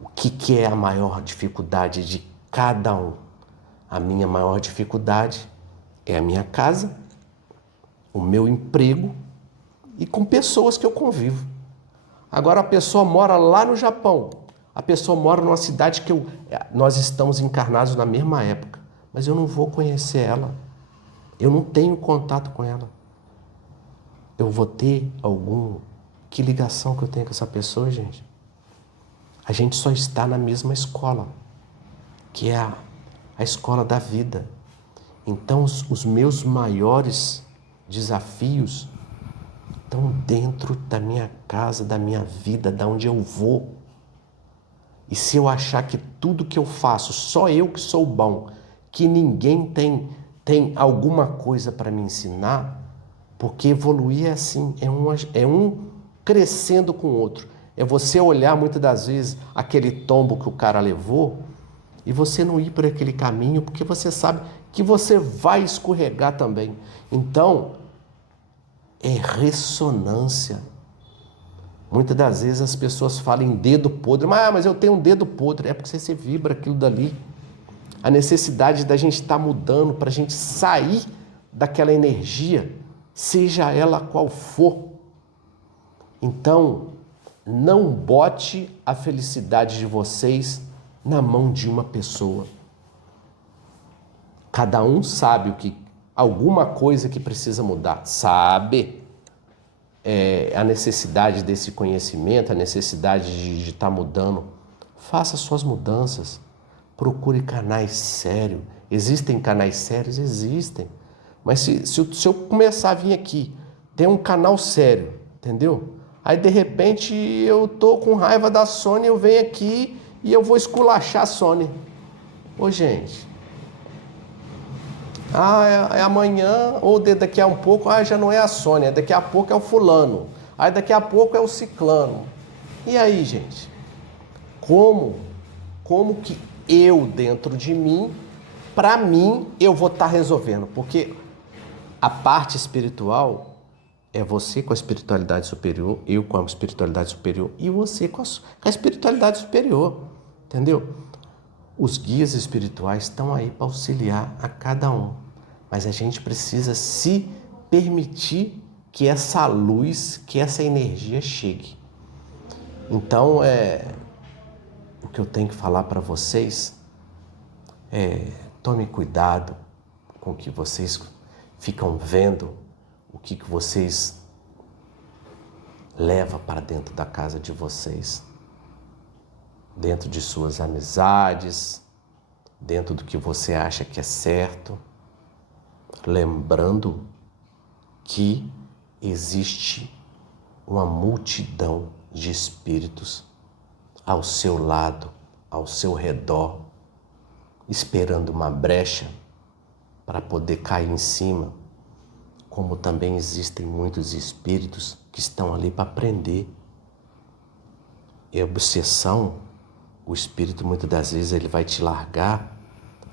O que é a maior dificuldade de cada um? A minha maior dificuldade é a minha casa, o meu emprego e com pessoas que eu convivo. Agora a pessoa mora lá no Japão, a pessoa mora numa cidade que nós estamos encarnados na mesma época, mas eu não vou conhecer ela, eu não tenho contato com ela. Eu vou ter que ligação que eu tenho com essa pessoa, gente? A gente só está na mesma escola, que é a escola da vida. Então os meus maiores desafios estão dentro da minha casa, da minha vida, da onde eu vou. E se eu achar que tudo que eu faço, só eu que sou bom, que ninguém tem alguma coisa para me ensinar, porque evoluir é assim, é um crescendo com o outro. É você olhar muitas das vezes aquele tombo que o cara levou e você não ir por aquele caminho, porque você sabe que você vai escorregar também. Então, é ressonância. Muitas das vezes as pessoas falam em dedo podre, mas eu tenho um dedo podre. É porque você vibra aquilo dali. A necessidade da gente estar mudando, para a gente sair daquela energia, seja ela qual for. Então, não bote a felicidade de vocês na mão de uma pessoa. Cada um sabe alguma coisa que precisa mudar, sabe? A necessidade desse conhecimento, a necessidade de estar mudando. Faça suas mudanças. Procure canais sérios. Existem canais sérios? Existem. Mas se eu começar a vir aqui, tem um canal sério, entendeu? Aí de repente eu tô com raiva da Sony, eu venho aqui e eu vou esculachar a Sony. Ô gente, é amanhã ou daqui a um pouco, já não é a Sony, daqui a pouco é o fulano, aí daqui a pouco é o ciclano. E aí, gente? Como que eu, dentro de mim, para mim, eu vou estar resolvendo? Porque a parte espiritual é você com a espiritualidade superior, eu com a espiritualidade superior e você com a espiritualidade superior, entendeu? Os guias espirituais estão aí para auxiliar a cada um, mas a gente precisa se permitir que essa luz, que essa energia chegue. Então, o que eu tenho que falar para vocês tome cuidado com o que vocês ficam vendo, o que vocês levam para dentro da casa de vocês, dentro de suas amizades, dentro do que você acha que é certo, lembrando que existe uma multidão de espíritos ao seu lado, ao seu redor, esperando uma brecha para poder cair em cima, como também existem muitos espíritos que estão ali para aprender. E a obsessão, o espírito muitas das vezes ele vai te largar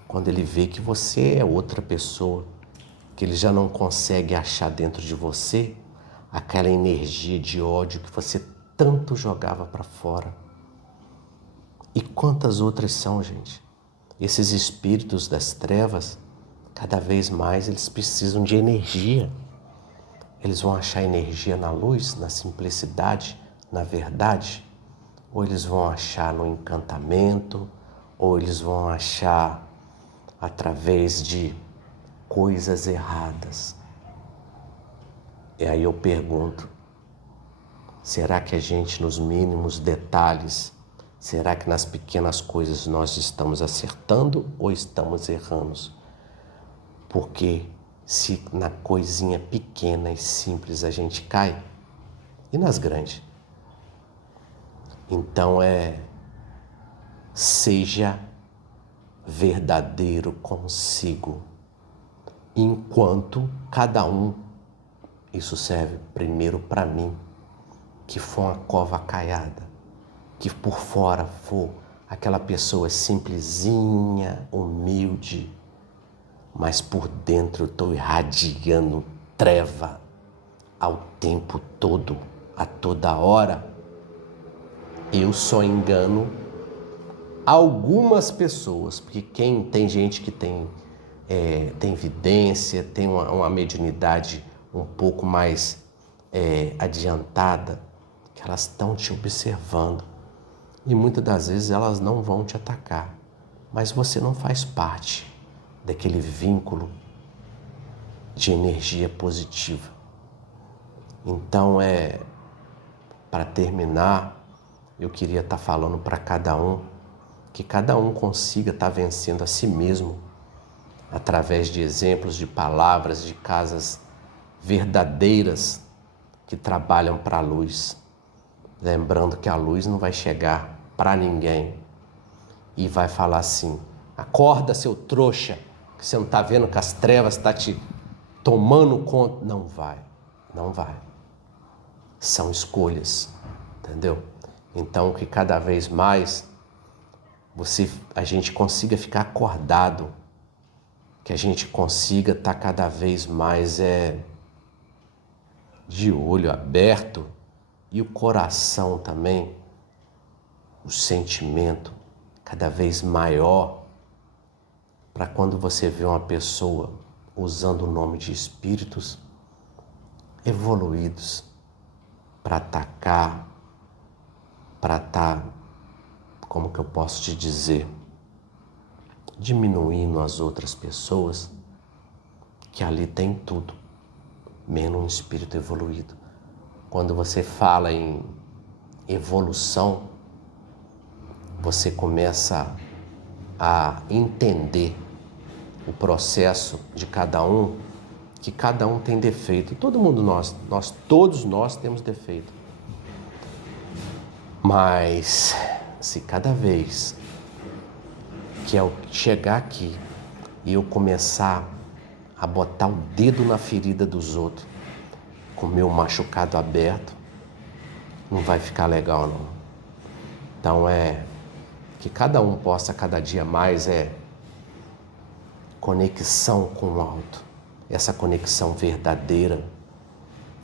quando ele vê que você é outra pessoa, que ele já não consegue achar dentro de você aquela energia de ódio que você tanto jogava para fora. E quantas outras são, gente? Esses espíritos das trevas, cada vez mais eles precisam de energia. Eles vão achar energia na luz, na simplicidade, na verdade, ou eles vão achar no encantamento, ou eles vão achar através de coisas erradas. E aí eu pergunto, será que a gente nos mínimos detalhes, será que nas pequenas coisas nós estamos acertando ou estamos errando? Porque se na coisinha pequena e simples a gente cai, e nas grandes? Então seja verdadeiro consigo, enquanto cada um, isso serve primeiro para mim, que for uma cova caiada, que por fora for aquela pessoa simplesinha, humilde, mas por dentro eu estou irradiando treva ao tempo todo, a toda hora. Eu só engano algumas pessoas, porque tem gente que tem vidência, tem uma mediunidade um pouco mais adiantada, que elas estão te observando. E muitas das vezes elas não vão te atacar, mas você não faz parte daquele vínculo de energia positiva. Então, para terminar, eu queria estar falando para cada um, que cada um consiga estar vencendo a si mesmo, através de exemplos, de palavras, de casas verdadeiras que trabalham para a luz. Lembrando que a luz não vai chegar para ninguém e vai falar assim: acorda, seu trouxa, que você não está vendo que as trevas estão te tomando conta. Não vai, não vai. São escolhas, entendeu? Então, que cada vez mais a gente consiga ficar acordado, que a gente consiga estar cada vez mais de olho aberto e o coração também, o sentimento cada vez maior, para quando você vê uma pessoa usando o nome de espíritos evoluídos para atacar, para estar, como que eu posso te dizer, diminuindo as outras pessoas, que ali tem tudo, menos um espírito evoluído. Quando você fala em evolução, você começa a entender o processo de cada um, que cada um tem defeito. Todo mundo, todos nós temos defeito. Mas se cada vez que eu chegar aqui e eu começar a botar o dedo na ferida dos outros, com o meu machucado aberto, não vai ficar legal não. Então que cada um possa cada dia mais conexão com o alto, essa conexão verdadeira,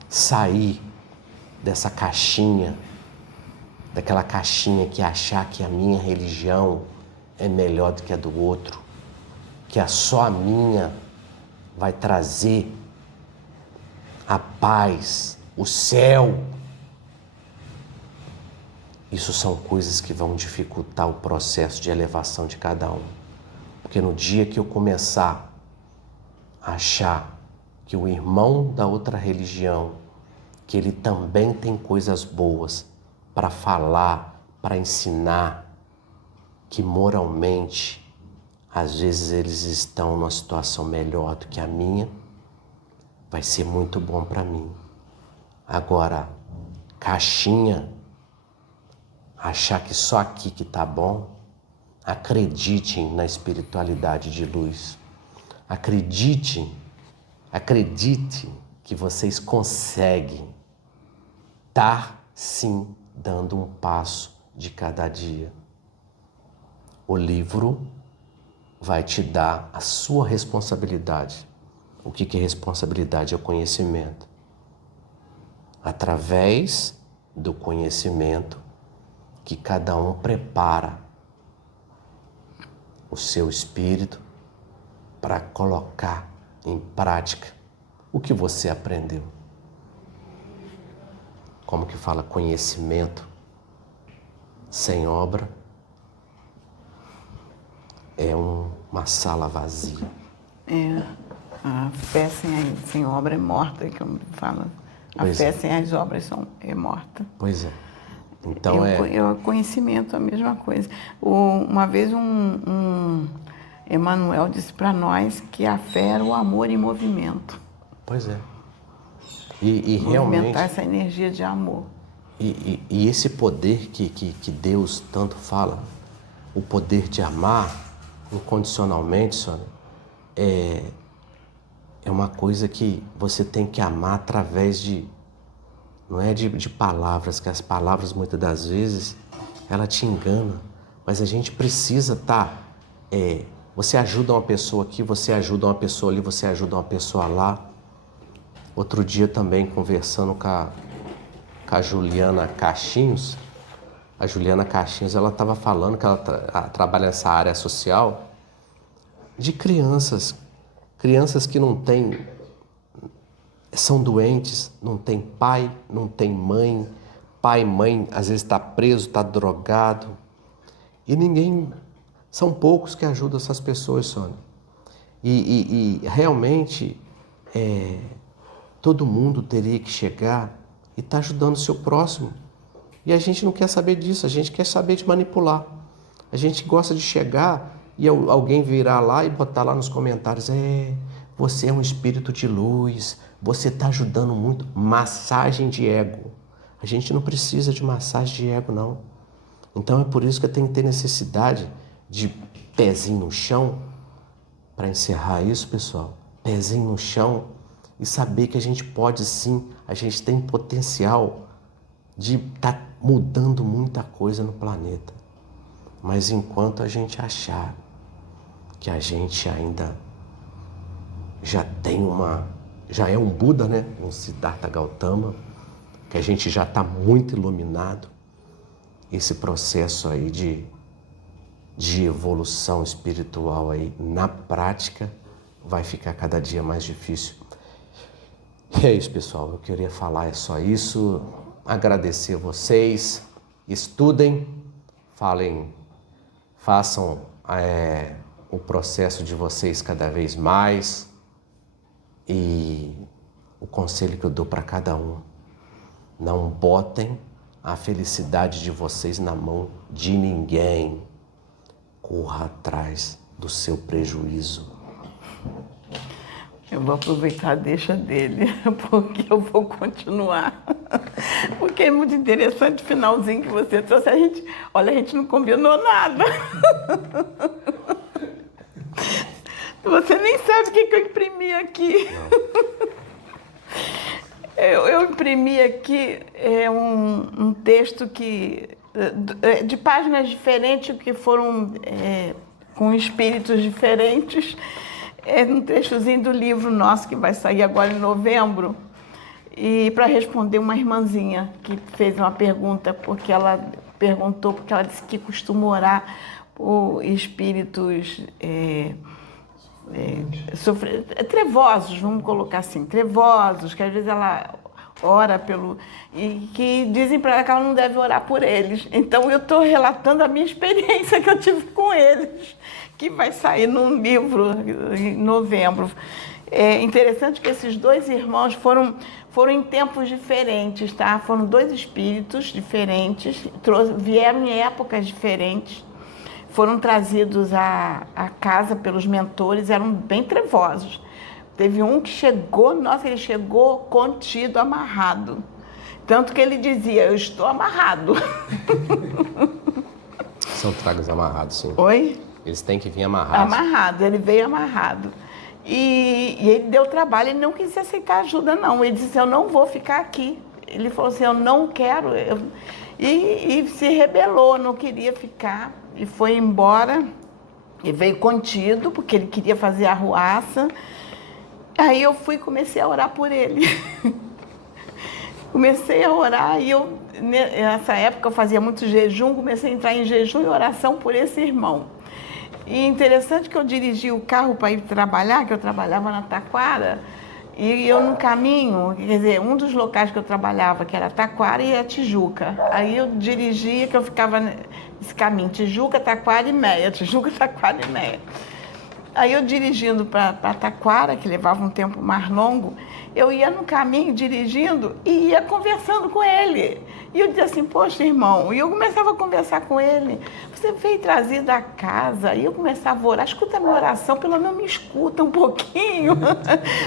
sair dessa caixinha, daquela caixinha que achar que a minha religião é melhor do que a do outro, que só a minha vai trazer a paz, o céu. Isso são coisas que vão dificultar o processo de elevação de cada um. Porque no dia que eu começar a achar que o irmão da outra religião, que ele também tem coisas boas para falar, para ensinar, que moralmente, às vezes eles estão numa situação melhor do que a minha, vai ser muito bom para mim. Agora, caixinha, achar que só aqui que tá bom, acreditem na espiritualidade de luz. Acredite que vocês conseguem estar sim dando um passo de cada dia. O livro vai te dar a sua responsabilidade. O que é responsabilidade? É o conhecimento. Através do conhecimento que cada um prepara o seu espírito para colocar em prática o que você aprendeu. Como que fala? Conhecimento sem obra é uma sala vazia. A fé sem obra é morta, como fala. A fé sem as obras é morta. Pois é. Então o conhecimento é a mesma coisa. Uma vez um Emmanuel disse para nós que a fé era o amor em movimento. Pois é. E realmente... Movimentar essa energia de amor. E esse poder que Deus tanto fala, o poder de amar incondicionalmente, Sônia, é uma coisa que você tem que amar através não é de palavras, que as palavras muitas das vezes ela te engana, mas a gente precisa você ajuda uma pessoa aqui, você ajuda uma pessoa ali, você ajuda uma pessoa lá. Outro dia também conversando com a Juliana Caixinhos, ela estava falando que ela trabalha nessa área social de crianças que não têm, são doentes, não tem pai, não tem mãe, pai e mãe às vezes está preso, está drogado, e são poucos que ajudam essas pessoas, Sônia. E realmente todo mundo teria que chegar e estar ajudando o seu próximo. E a gente não quer saber disso, a gente quer saber de manipular. A gente gosta de chegar e alguém virar lá e botar lá nos comentários, você é um espírito de luz, você está ajudando muito. Massagem de ego. A gente não precisa de massagem de ego, não. Então é por isso que eu tenho que ter necessidade de pezinho no chão para encerrar isso, pessoal, pezinho no chão e saber que a gente pode sim, a gente tem potencial de estar mudando muita coisa no planeta. Mas enquanto a gente achar que a gente ainda já é um Buda, né? Um Siddhartha Gautama, que a gente já está muito iluminado, esse processo aí de evolução espiritual aí na prática vai ficar cada dia mais difícil. E é isso, pessoal, eu queria falar é só isso, agradecer vocês, estudem, façam o processo de vocês cada vez mais, e o conselho que eu dou para cada um: não botem a felicidade de vocês na mão de ninguém. Corra atrás do seu prejuízo. Eu vou aproveitar a deixa dele, porque eu vou continuar. Porque é muito interessante o finalzinho que você trouxe. A gente não combinou nada. Você nem sabe o que eu imprimi aqui. Eu imprimi aqui um texto de páginas diferentes, que foram com espíritos diferentes. É um trechozinho do livro nosso que vai sair agora em novembro. E para responder uma irmãzinha que fez uma pergunta, porque ela disse que costuma orar por espíritos trevosos, vamos colocar assim, trevosos, que às vezes ela ora e que dizem para ela que ela não deve orar por eles. Então eu estou relatando a minha experiência que eu tive com eles, que vai sair num livro em novembro. É interessante que esses dois irmãos foram em tempos diferentes, tá? Foram dois espíritos diferentes, vieram em épocas diferentes, foram trazidos à casa pelos mentores, eram bem trevosos. Teve um que ele chegou contido, amarrado. Tanto que ele dizia: eu estou amarrado. São tragos amarrados, sim. Oi? Eles têm que vir amarrados. Amarrado, ele veio amarrado. E ele deu trabalho, ele não quis aceitar ajuda, não. Ele disse: eu não vou ficar aqui. Ele falou assim: eu não quero. E se rebelou, não queria ficar. E foi embora. E veio contido, porque ele queria fazer a arruaça. Aí eu comecei a orar por ele. Comecei a orar e nessa época eu fazia muito jejum, comecei a entrar em jejum e oração por esse irmão. E interessante que eu dirigi o carro para ir trabalhar, que eu trabalhava na Taquara, e eu no caminho, quer dizer, um dos locais que eu trabalhava, que era Taquara e a Tijuca. Aí eu dirigia, que eu ficava nesse caminho, Tijuca, Taquara e Meia, Tijuca, Taquara e Meia. Aí eu dirigindo para Taquara, que levava um tempo mais longo, eu ia no caminho dirigindo e ia conversando com ele. E eu dizia assim: poxa, irmão, e eu começava a conversar com ele. Você veio trazido à casa, e eu começava a orar: escuta a minha oração, pelo menos me escuta um pouquinho.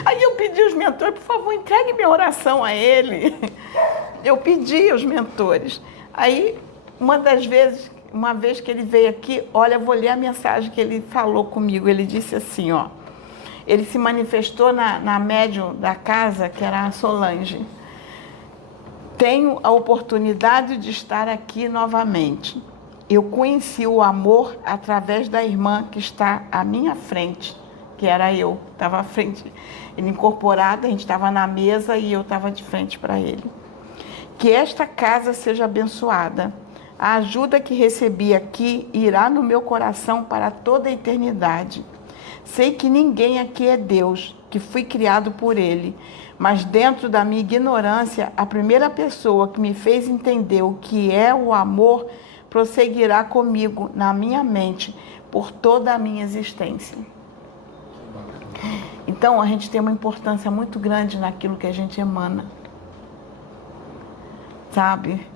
Aí eu pedi aos mentores: por favor, entregue minha oração a ele. Eu pedi aos mentores. Aí, uma vez que ele veio aqui, olha, eu vou ler a mensagem que ele falou comigo. Ele disse assim, ó, ele se manifestou na médium da casa, que era a Solange: tenho a oportunidade de estar aqui novamente. Eu conheci o amor através da irmã que está à minha frente, que era eu, estava à frente, ele incorporado, a gente estava na mesa e eu estava de frente para ele. Que esta casa seja abençoada. A ajuda que recebi aqui irá no meu coração para toda a eternidade. Sei que ninguém aqui é Deus, que fui criado por Ele, mas dentro da minha ignorância, a primeira pessoa que me fez entender o que é o amor prosseguirá comigo na minha mente por toda a minha existência. Então, a gente tem uma importância muito grande naquilo que a gente emana, sabe?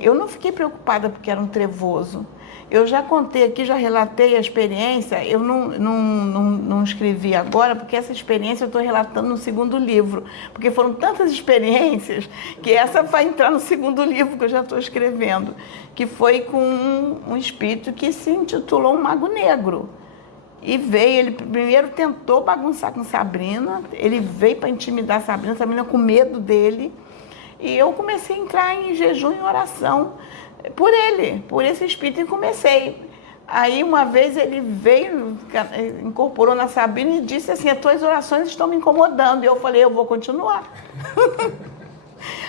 Eu não fiquei preocupada porque era um trevoso. Eu já contei aqui, já relatei a experiência. Eu não escrevi agora, porque essa experiência eu estou relatando no segundo livro. Porque foram tantas experiências que essa vai entrar no segundo livro que eu já estou escrevendo. Que foi com um espírito que se intitulou um Mago Negro. E veio, ele primeiro tentou bagunçar com Sabrina, ele veio para intimidar Sabrina com medo dele. E eu comecei a entrar em jejum e oração por ele, por esse espírito, e comecei. Aí uma vez ele veio, incorporou na Sabrina e disse assim: as tuas orações estão me incomodando. E eu falei: eu vou continuar.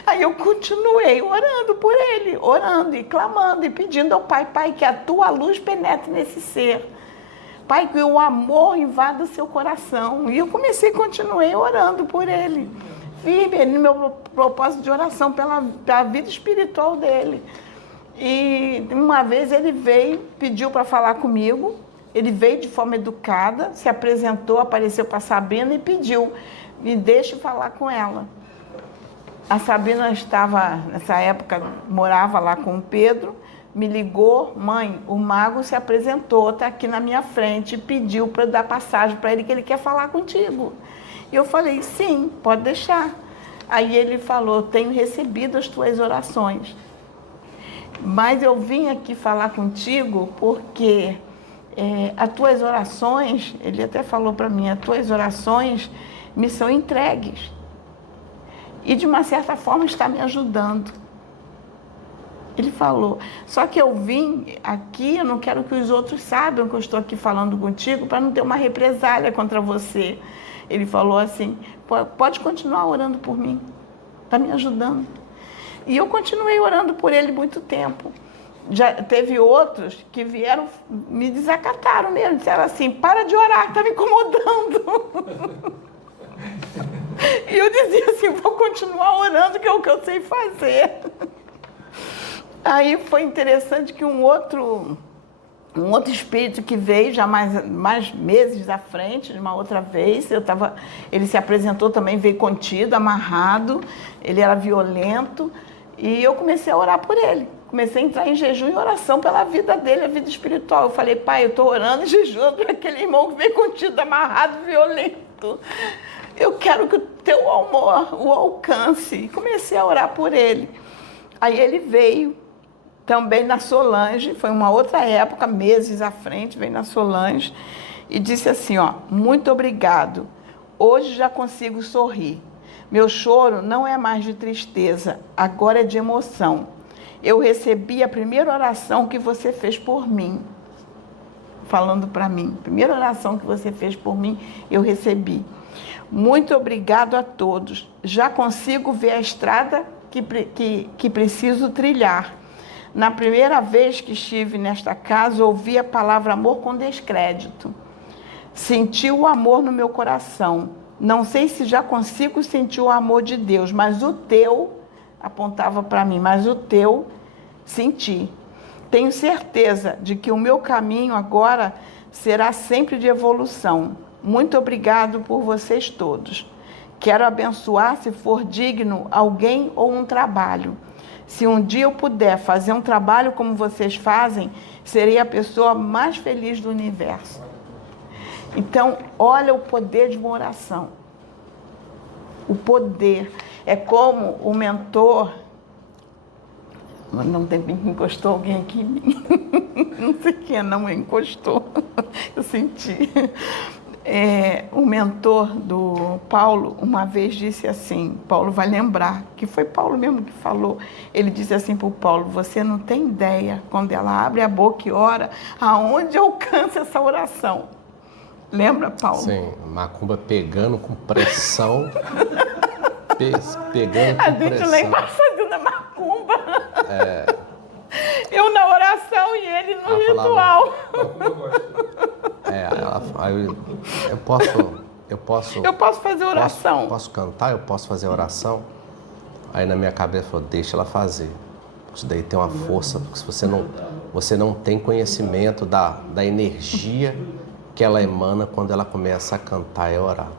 Aí eu continuei orando por ele, orando e clamando e pedindo ao Pai: Pai, que a tua luz penetre nesse ser. Pai, que o amor invada o seu coração. E eu continuei orando por ele. Firme no meu propósito de oração pela vida espiritual dele. E uma vez ele veio, pediu para falar comigo. Ele veio de forma educada, se apresentou, apareceu para a Sabrina e pediu: me deixe falar com ela. A Sabrina estava, nessa época, morava lá com o Pedro. Me ligou: mãe, o mago se apresentou, está aqui na minha frente, e pediu para eu dar passagem para ele, que ele quer falar contigo. E eu falei: sim, pode deixar. Aí ele falou: tenho recebido as tuas orações, mas eu vim aqui falar contigo porque as tuas orações, ele até falou para mim, as tuas orações me são entregues. E de uma certa forma está me ajudando. Ele falou: só que eu vim aqui, eu não quero que os outros saibam que eu estou aqui falando contigo, para não ter uma represália contra você. Ele falou assim: pode continuar orando por mim, está me ajudando. E eu continuei orando por ele muito tempo. Já teve outros que vieram, me desacataram mesmo, disseram assim: para de orar, está me incomodando. E eu dizia assim: vou continuar orando, que é o que eu sei fazer. Aí foi interessante que um outro espírito que veio já mais meses à frente, de uma outra vez, ele se apresentou também, veio contido, amarrado, ele era violento, e eu comecei a orar por ele. Comecei a entrar em jejum e oração pela vida dele, a vida espiritual. Eu falei: pai, eu estou orando e jejuando para aquele irmão que veio contido, amarrado, violento. Eu quero que o teu amor o alcance. E comecei a orar por ele. Aí ele veio também na Solange, foi uma outra época, meses à frente, veio na Solange e disse assim: ó, muito obrigado, hoje já consigo sorrir. Meu choro não é mais de tristeza, agora é de emoção. Eu recebi a primeira oração que você fez por mim. Falando para mim, a primeira oração que você fez por mim, eu recebi. Muito obrigado a todos. Já consigo ver a estrada que preciso trilhar. Na primeira vez que estive nesta casa, ouvi a palavra amor com descrédito. Senti o amor no meu coração. Não sei se já consigo sentir o amor de Deus, mas o teu, apontava para mim, mas o teu senti. Tenho certeza de que o meu caminho agora será sempre de evolução. Muito obrigado por vocês todos. Quero abençoar, se for digno, alguém ou um trabalho. Se um dia eu puder fazer um trabalho como vocês fazem, serei a pessoa mais feliz do universo. Então, olha o poder de uma oração. O poder. É como o mentor... Não tem bem que encostou alguém aqui em mim. Não sei quem é, não, encostou. Eu senti. O mentor do Paulo uma vez disse assim, Paulo vai lembrar, que foi Paulo mesmo que falou, ele disse assim para o Paulo: você não tem ideia, quando ela abre a boca e ora, aonde alcança essa oração. Lembra, Paulo? Sim, macumba pegando com pressão, pegando a com gente pressão. lá embaixo fazendo a macumba. Eu na oração e ele no ritual. Eu posso fazer oração. Posso cantar, eu posso fazer oração. Aí na minha cabeça falou: deixa ela fazer. Isso daí tem uma força, porque se você não tem conhecimento da energia que ela emana quando ela começa a cantar e orar.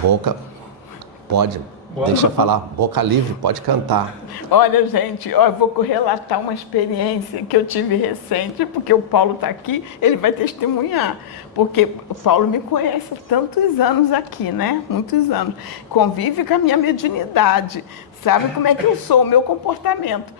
Boca, pode. Deixa eu falar, boca livre, pode cantar. Olha, gente, eu vou relatar uma experiência que eu tive recente, porque o Paulo está aqui, ele vai testemunhar. Porque o Paulo me conhece há tantos anos aqui, né? Muitos anos. Convive com a minha mediunidade, sabe como é que eu sou, o meu comportamento.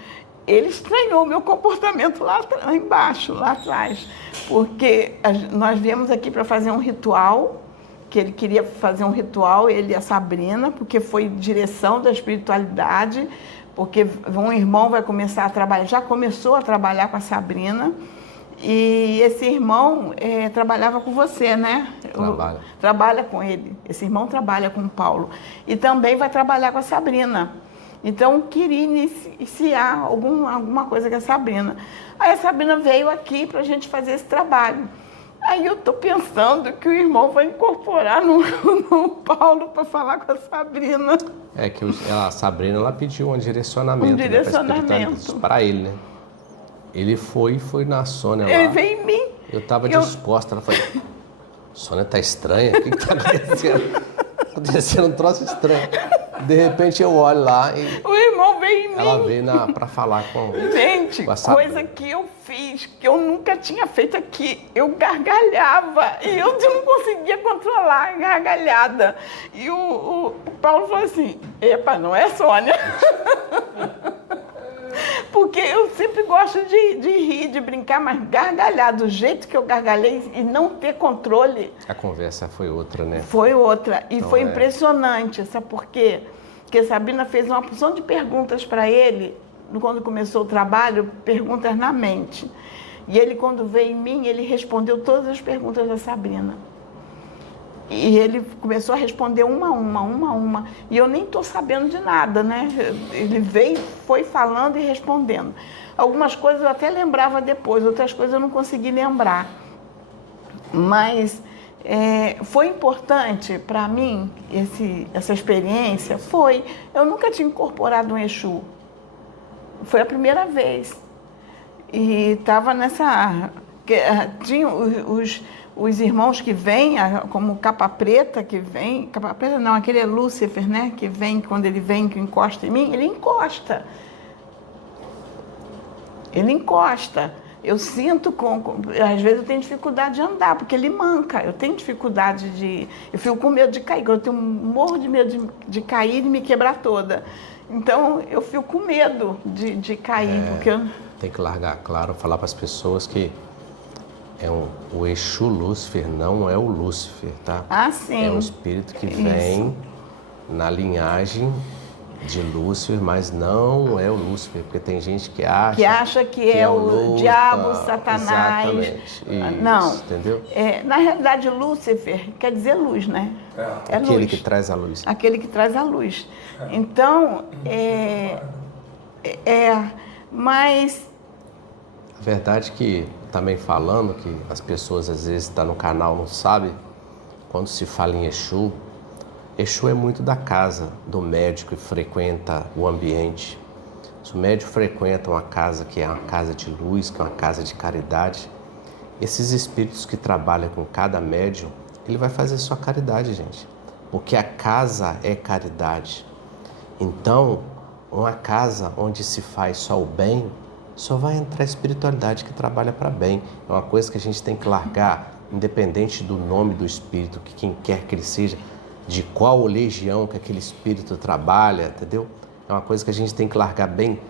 ele estranhou o meu comportamento lá embaixo, lá atrás, porque nós viemos aqui para fazer um ritual, que ele queria fazer um ritual, ele e a Sabrina, porque foi direção da espiritualidade, porque um irmão vai começar a trabalhar, já começou a trabalhar com a Sabrina, e esse irmão trabalhava com você, né? Trabalha com ele, esse irmão trabalha com o Paulo, e também vai trabalhar com a Sabrina. Então, queria iniciar alguma coisa com a Sabrina. Aí a Sabrina veio aqui para a gente fazer esse trabalho. Aí eu estou pensando que o irmão vai incorporar no Paulo para falar com a Sabrina. É que a Sabrina ela pediu um direcionamento. Um direcionamento. Para ele, né? Ele foi na Sônia lá. Ele veio em mim. Eu estava disposta. Ela falou, Sônia tá estranha? O que está acontecendo? Acontecendo um troço estranho. De repente eu olho lá e... O irmão veio em mim. Ela veio para falar com... Gente, com a Sabrina. Coisa que eu fiz, que eu nunca tinha feito aqui. Eu gargalhava e eu não conseguia controlar a gargalhada. E o Paulo falou assim, epa, não é Sônia? Porque eu sempre gosto de rir, de brincar, mas gargalhar do jeito que eu gargalhei e não ter controle. A conversa foi outra, né? Foi outra. E então, foi impressionante. Sabe por quê? Porque a Sabrina fez uma porção de perguntas para ele, quando começou o trabalho, perguntas na mente. E ele, quando veio em mim, ele respondeu todas as perguntas da Sabrina. E ele começou a responder uma a uma. E eu nem estou sabendo de nada, né? Ele veio, foi falando e respondendo. Algumas coisas eu até lembrava depois, outras coisas eu não consegui lembrar. Mas foi importante para mim essa experiência. Eu nunca tinha incorporado um Exu. Foi a primeira vez. E estava nessa... Tinha os irmãos que vêm, como Capa Preta, que vem... Capa Preta não, aquele é Lúcifer, né? Que vem, quando ele vem, que encosta em mim, ele encosta. Ele encosta. Eu sinto, às vezes eu tenho dificuldade de andar, porque ele manca. Eu tenho dificuldade eu fico com medo de cair, eu tenho morro de medo de cair e me quebrar toda. Então, eu fico com medo de cair, porque... Tem que largar claro, falar para as pessoas que o Exu Lúcifer não é o Lúcifer, tá? Ah, sim. É um espírito que vem na linhagem de Lúcifer, mas não é o Lúcifer, porque tem gente que acha que é o diabo, Satanás. Exatamente. Isso, não. Entendeu? Na realidade, Lúcifer quer dizer luz, né? É aquele luz. Que traz a luz. Aquele que traz a luz. Então, mas... A verdade é que, também falando, que as pessoas às vezes estão no canal não sabem, quando se fala em Exu, Exu é muito da casa do médium que frequenta o ambiente. Se o médium frequenta uma casa que é uma casa de luz, que é uma casa de caridade, esses espíritos que trabalham com cada médium, ele vai fazer sua caridade, gente. Porque a casa é caridade. Então, uma casa onde se faz só o bem, só vai entrar a espiritualidade que trabalha para bem. É uma coisa que a gente tem que largar, independente do nome do espírito, que quem quer que ele seja, de qual legião que aquele espírito trabalha, entendeu? É uma coisa que a gente tem que largar bem.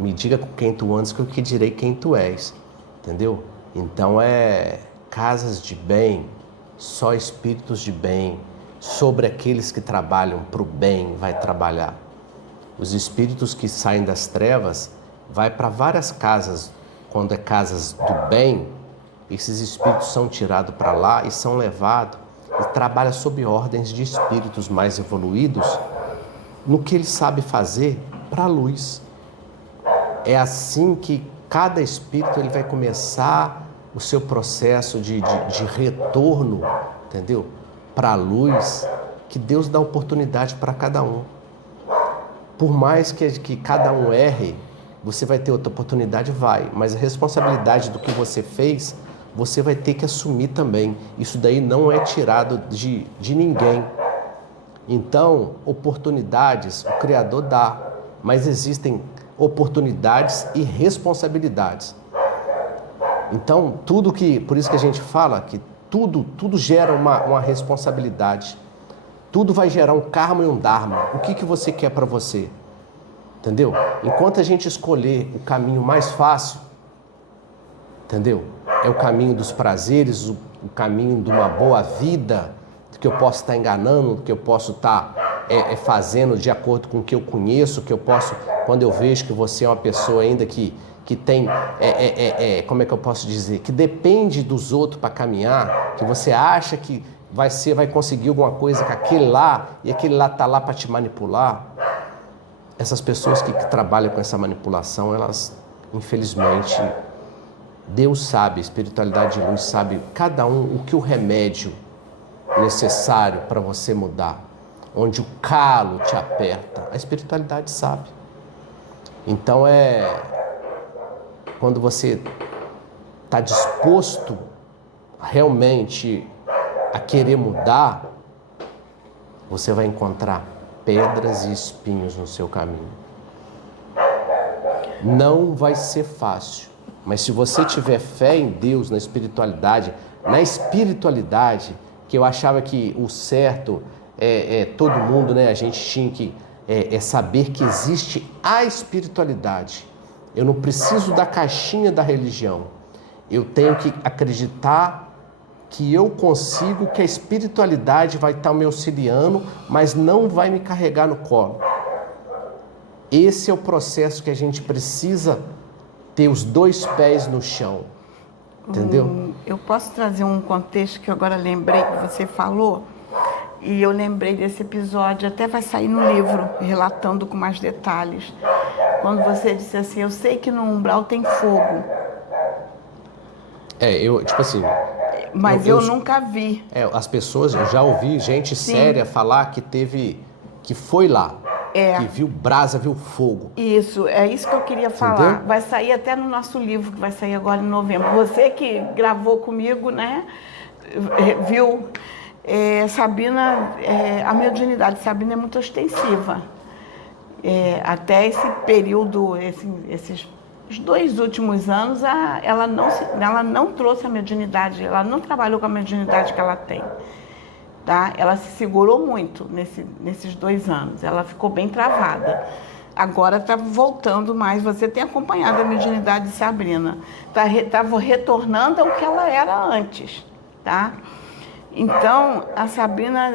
Me diga com quem tu andas, que eu te direi quem tu és, entendeu? Então casas de bem, só espíritos de bem, sobre aqueles que trabalham para o bem vai trabalhar. Os espíritos que saem das trevas vai para várias casas, quando é casas do bem, esses espíritos são tirados para lá e são levados e trabalha sob ordens de espíritos mais evoluídos no que ele sabe fazer para a luz. É assim que cada espírito ele vai começar o seu processo de retorno, entendeu? Para a luz, que Deus dá oportunidade para cada um. Por mais que cada um erre, você vai ter outra oportunidade, mas a responsabilidade do que você fez, você vai ter que assumir também. Isso daí não é tirado de ninguém. Então, oportunidades o Criador dá, mas existem oportunidades e responsabilidades. Então, por isso que a gente fala que tudo gera uma responsabilidade. Tudo vai gerar um karma e um dharma. O que você quer para você? entendeu? Enquanto a gente escolher o caminho mais fácil, entendeu? É o caminho dos prazeres, o caminho de uma boa vida, que eu posso estar enganando, que eu posso estar fazendo de acordo com o que eu conheço, que eu posso, quando eu vejo que você é uma pessoa ainda que tem, como é que eu posso dizer, que depende dos outros para caminhar, que você acha que vai conseguir alguma coisa com aquele lá, e aquele lá está lá para te manipular. Essas pessoas que trabalham com essa manipulação, elas, infelizmente, Deus sabe, a espiritualidade de luz sabe, cada um, o que o remédio necessário para você mudar, onde o calo te aperta, a espiritualidade sabe. Então quando você está disposto realmente a querer mudar, você vai encontrar pedras e espinhos no seu caminho. Não vai ser fácil, mas se você tiver fé em Deus, na espiritualidade, que eu achava que o certo todo mundo, né, a gente tinha que saber que existe a espiritualidade. Eu não preciso da caixinha da religião. Eu tenho que acreditar que eu consigo, que a espiritualidade vai estar me auxiliando, mas não vai me carregar no colo. Esse é o processo que a gente precisa ter os dois pés no chão. Entendeu? Eu posso trazer um contexto que eu agora lembrei que você falou, e eu lembrei desse episódio, até vai sair no livro, relatando com mais detalhes. Quando você disse assim, eu sei que no umbral tem fogo. Tipo assim... Mas eu nunca vi. As pessoas, eu já ouvi gente séria falar que foi lá. Que viu brasa, viu fogo. Isso, é isso que eu queria falar. Entendeu? Vai sair até no nosso livro, que vai sair agora em novembro. Você que gravou comigo, né? Viu? Sabina, a mediunidade de Sabina é muito ostensiva. Até esse período, esses 2 últimos anos, ela não trouxe a mediunidade, ela não trabalhou com a mediunidade que ela tem. Tá? Ela se segurou muito nesses 2 anos, ela ficou bem travada. Agora está voltando mais, você tem acompanhado a mediunidade de Sabrina, está retornando ao que ela era antes, tá? Então, a Sabrina,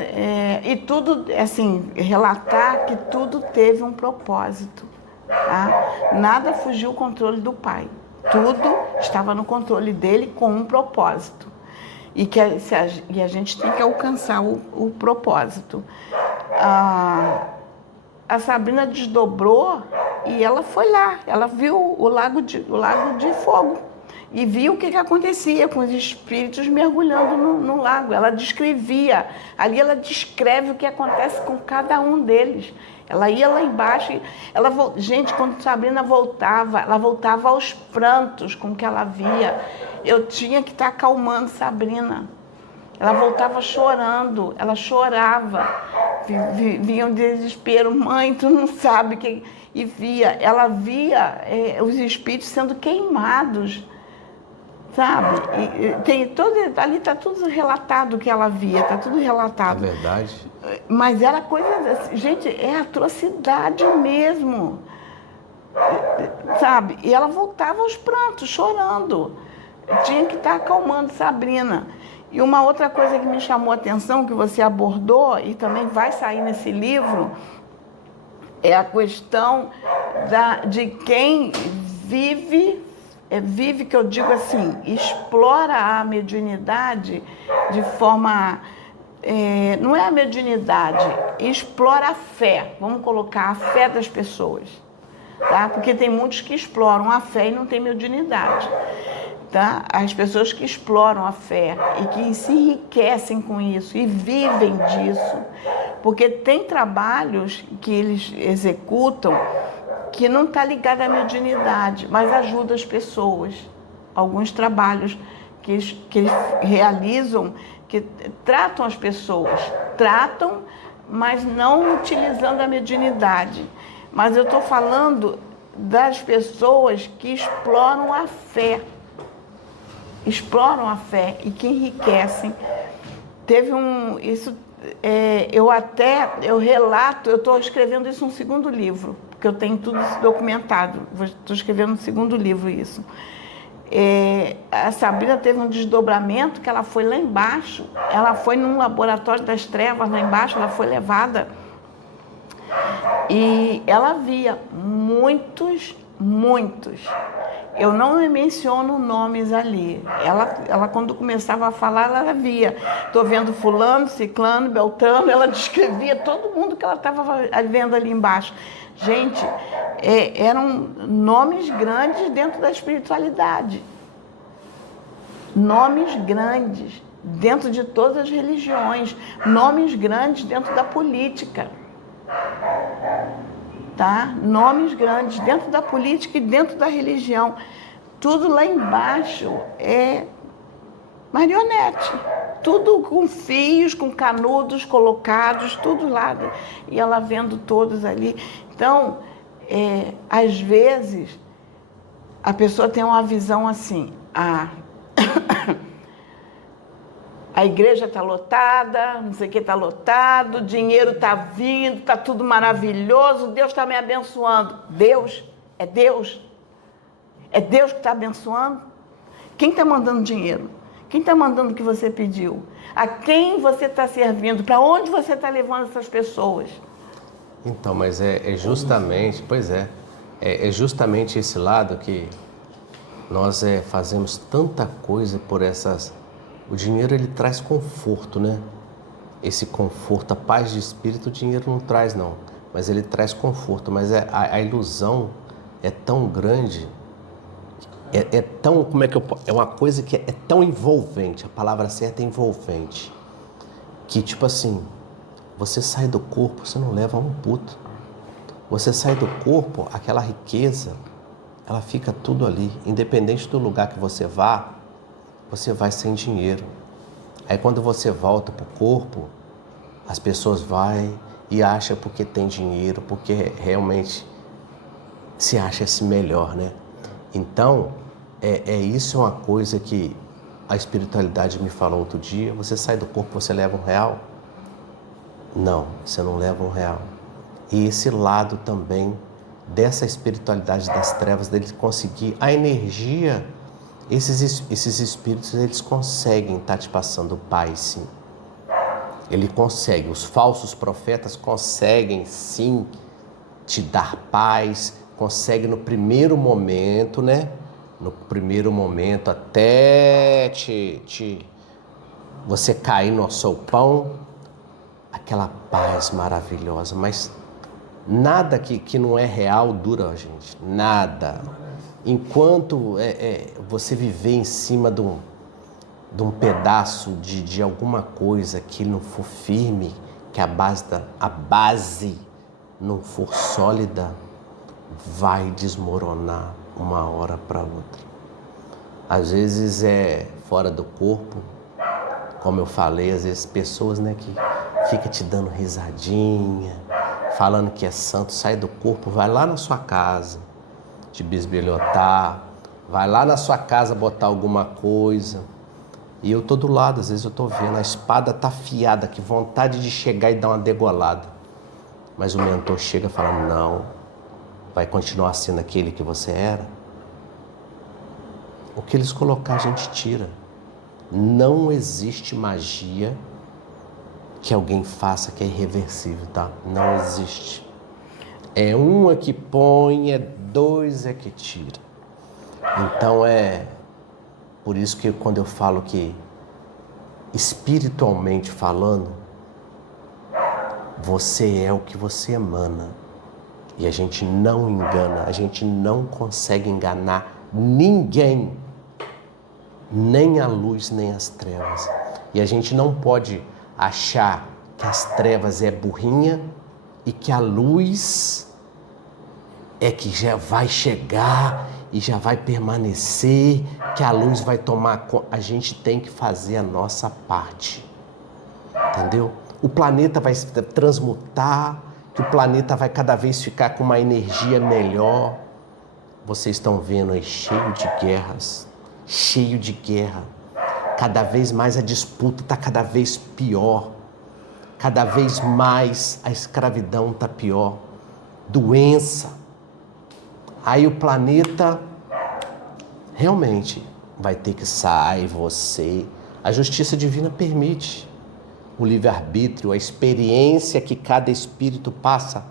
e tudo, assim, relatar que tudo teve um propósito, tá? Nada fugiu o controle do pai, tudo estava no controle dele com um propósito. E a gente tem que alcançar o propósito. A Sabrina desdobrou e ela foi lá. Ela viu o lago de fogo e viu o que acontecia com os espíritos mergulhando no lago. Ela descrevia. Ali ela descreve o que acontece com cada um deles. Ela ia lá embaixo e gente, quando Sabrina voltava, ela voltava aos prantos com o que ela via. Eu tinha que estar acalmando Sabrina. Ela voltava chorando, ela chorava. Vinha um desespero, mãe, tu não sabe que... E ela via os espíritos sendo queimados, sabe? Ali está tudo relatado o que ela via, está tudo relatado. É verdade. Mas era coisa, gente, é atrocidade mesmo, sabe? E ela voltava aos prantos, chorando. Tinha que estar acalmando Sabrina. E uma outra coisa que me chamou a atenção, que você abordou, e também vai sair nesse livro, é a questão de quem vive, que eu digo assim, explora a mediunidade de forma... não é a mediunidade, explora a fé, vamos colocar a fé das pessoas, tá? Porque tem muitos que exploram a fé e não tem mediunidade. Tá? As pessoas que exploram a fé e que se enriquecem com isso e vivem disso, porque tem trabalhos que eles executam que não está ligado à mediunidade, mas ajuda as pessoas. Alguns trabalhos que eles realizam que tratam as pessoas, mas não utilizando a mediunidade. Mas eu estou falando das pessoas que exploram a fé e que enriquecem. Eu relato, eu estou escrevendo isso no 2º livro, porque eu tenho tudo isso documentado. Estou escrevendo no 2º livro isso. A Sabrina teve um desdobramento que ela foi lá embaixo, ela foi num laboratório das trevas lá embaixo, ela foi levada e ela via muitos. Eu não menciono nomes ali. Ela quando começava a falar, ela via. Estou vendo fulano, ciclano, beltrano. Ela descrevia todo mundo que ela estava vendo ali embaixo. Gente, eram nomes grandes dentro da espiritualidade. Nomes grandes dentro de todas as religiões. Nomes grandes dentro da política. Tá? Nomes grandes dentro da política e dentro da religião. Tudo lá embaixo é marionete. Tudo com fios, com canudos colocados, tudo lá. E ela vendo todos ali. Então, às vezes, a pessoa tem uma visão assim, a igreja está lotada, não sei o que está lotado, o dinheiro está vindo, está tudo maravilhoso, Deus está me abençoando. Deus? É Deus? É Deus que está abençoando? Quem está mandando dinheiro? Quem está mandando o que você pediu? A quem você está servindo? Para onde você está levando essas pessoas? Então, mas é justamente, é justamente esse lado que nós fazemos tanta coisa por essas... O dinheiro, ele traz conforto, né? Esse conforto, a paz de espírito, o dinheiro não traz, não. Mas ele traz conforto. Mas a ilusão é tão grande, tão, como é que é uma coisa que é tão envolvente, a palavra certa é envolvente, que tipo assim, você sai do corpo, você não leva um puto. Você sai do corpo, aquela riqueza, ela fica tudo ali. Independente do lugar que você vai sem dinheiro. Aí quando você volta pro corpo, as pessoas vão e acham porque tem dinheiro, porque realmente se acha-se melhor, né? Então, isso uma coisa que a espiritualidade me falou outro dia. Você sai do corpo, você leva R$1? Não, você não leva R$1. E esse lado também dessa espiritualidade das trevas, dele conseguir a energia. Esses espíritos, eles conseguem estar te passando paz, sim. Ele consegue, os falsos profetas conseguem, sim, te dar paz, conseguem no primeiro momento, né? No primeiro momento, até você cair no sopão, aquela paz maravilhosa, mas nada que não é real dura, gente, nada. Enquanto você viver em cima de um pedaço de alguma coisa que não for firme, que a base não for sólida, vai desmoronar uma hora para outra. Às vezes é fora do corpo, como eu falei, às vezes pessoas, né, que fica te dando risadinha, falando que é santo, sai do corpo, vai lá na sua casa te bisbilhotar, vai lá na sua casa botar alguma coisa. E eu tô do lado, às vezes eu tô vendo, a espada tá afiada, que vontade de chegar e dar uma degolada. Mas o mentor chega falando, não, vai continuar sendo aquele que você era. O que eles colocar a gente tira. Não existe magia que alguém faça que é irreversível, tá? Não existe. É uma que põe, dois é que tira. Então por isso que quando eu falo que espiritualmente falando, você é o que você emana. E a gente não engana, a gente não consegue enganar ninguém, nem a luz, nem as trevas. E a gente não pode achar que as trevas é burrinha e que a luz é que já vai chegar e já vai permanecer, que a luz vai tomar conta. A gente tem que fazer a nossa parte, entendeu? O planeta vai se transmutar, que o planeta vai cada vez ficar com uma energia melhor. Vocês estão vendo aí, cheio de guerra. Cada vez mais a disputa está cada vez pior. Cada vez mais a escravidão está pior. doença. Aí o planeta realmente vai ter que sair você. A justiça divina permite o livre-arbítrio, a experiência que cada espírito passa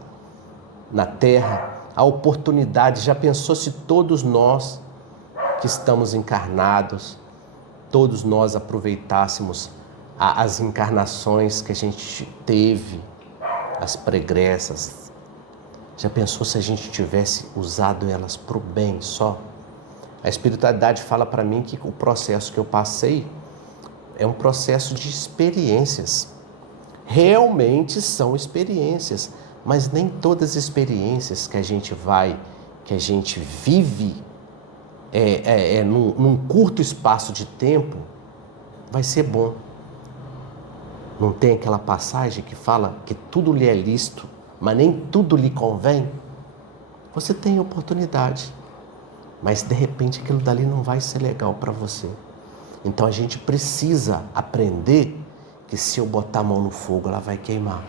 na Terra, a oportunidade. Já pensou se todos nós que estamos encarnados, todos nós aproveitássemos as encarnações que a gente teve, as pregressas? Já pensou se a gente tivesse usado elas para o bem só? A espiritualidade fala para mim que o processo que eu passei é um processo de experiências. Realmente são experiências, mas nem todas as experiências que a gente vive num curto espaço de tempo vai ser bom. Não tem aquela passagem que fala que tudo lhe é lícito, mas nem tudo lhe convém? Você tem oportunidade, mas de repente aquilo dali não vai ser legal para você. Então a gente precisa aprender que se eu botar a mão no fogo, ela vai queimar.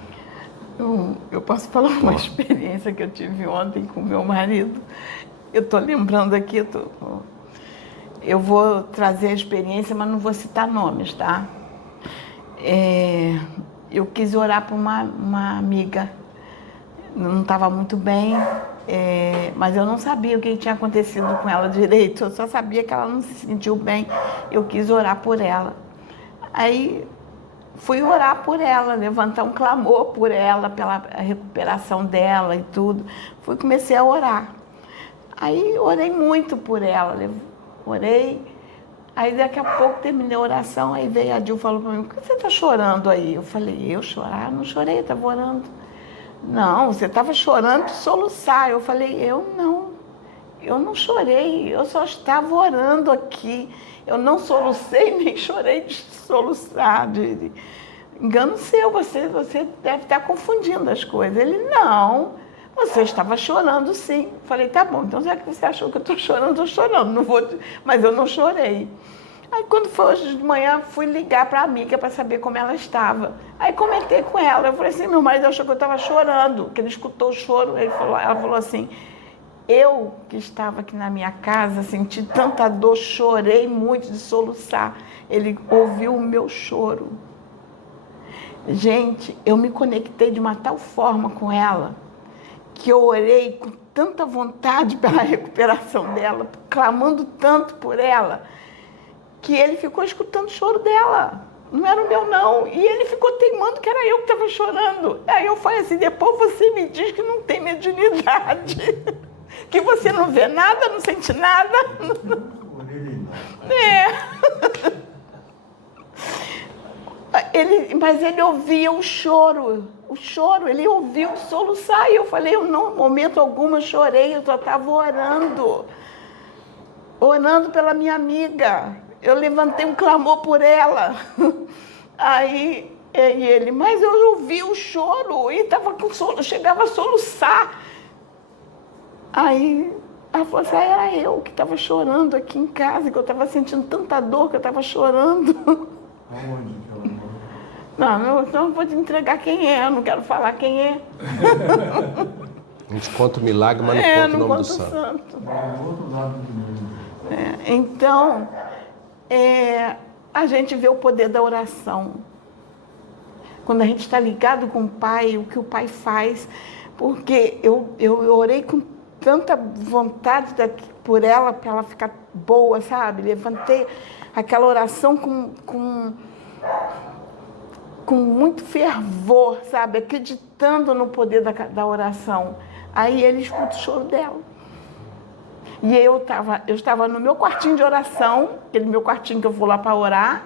Eu posso falar uma experiência que eu tive ontem com meu marido. Eu estou lembrando aqui, eu vou trazer a experiência, mas não vou citar nomes, tá? Eu quis orar por uma amiga, não estava muito bem, mas eu não sabia o que tinha acontecido com ela direito, eu só sabia que ela não se sentiu bem, eu quis orar por ela. Aí fui orar por ela, levantar um clamor por ela, pela recuperação dela e tudo. Comecei a orar. Aí orei muito por ela, orei. Aí daqui a pouco terminei a oração, aí veio a Dil e falou para mim: por que você está chorando aí? Eu falei: eu chorar? Não chorei, eu estava orando. Não, você estava chorando de soluçar. Eu falei: eu não chorei, eu só estava orando aqui. Eu não solucei nem chorei de soluçar. Engano seu, você deve estar confundindo as coisas. Ele: não, você estava chorando sim. Eu falei: tá bom, então já que você achou que eu estou chorando, não vou, mas eu não chorei. Aí quando foi hoje de manhã, fui ligar para a amiga para saber como ela estava. Aí comentei com ela, eu falei assim: meu marido achou que eu estava chorando, que ele escutou o choro. Ela falou assim: eu que estava aqui na minha casa, senti tanta dor, chorei muito de soluçar. Ele ouviu o meu choro. Gente, eu me conectei de uma tal forma com ela, que eu orei com tanta vontade pela recuperação dela, clamando tanto por ela, que ele ficou escutando o choro dela. Não era o meu, não. E ele ficou teimando que era eu que estava chorando. Aí eu falei assim: depois você me diz que não tem mediunidade, que você não vê nada, não sente nada. Mas ele ouvia o choro, ele ouviu soluçar. E eu falei: eu não, em momento algum eu chorei, eu só estava orando pela minha amiga. Eu levantei um clamor por ela. Aí ele: mas eu ouvi o choro e chegava a soluçar. Aí ela falou assim: era eu que estava chorando aqui em casa, que eu estava sentindo tanta dor que eu estava chorando. Aonde que ela mora? Não, eu vou te entregar quem é, eu não quero falar quem é. A gente conta o milagre, mas não conta o nome do santo. É do outro lado do mundo. Então, a gente vê o poder da oração. Quando a gente está ligado com o Pai, o que o Pai faz, porque eu orei com tanta vontade por ela, para ela ficar boa, sabe? Levantei aquela oração com muito fervor, sabe? Acreditando no poder da oração. Aí ele escuta o choro dela. E eu estava no meu quartinho de oração, aquele meu quartinho que eu vou lá para orar,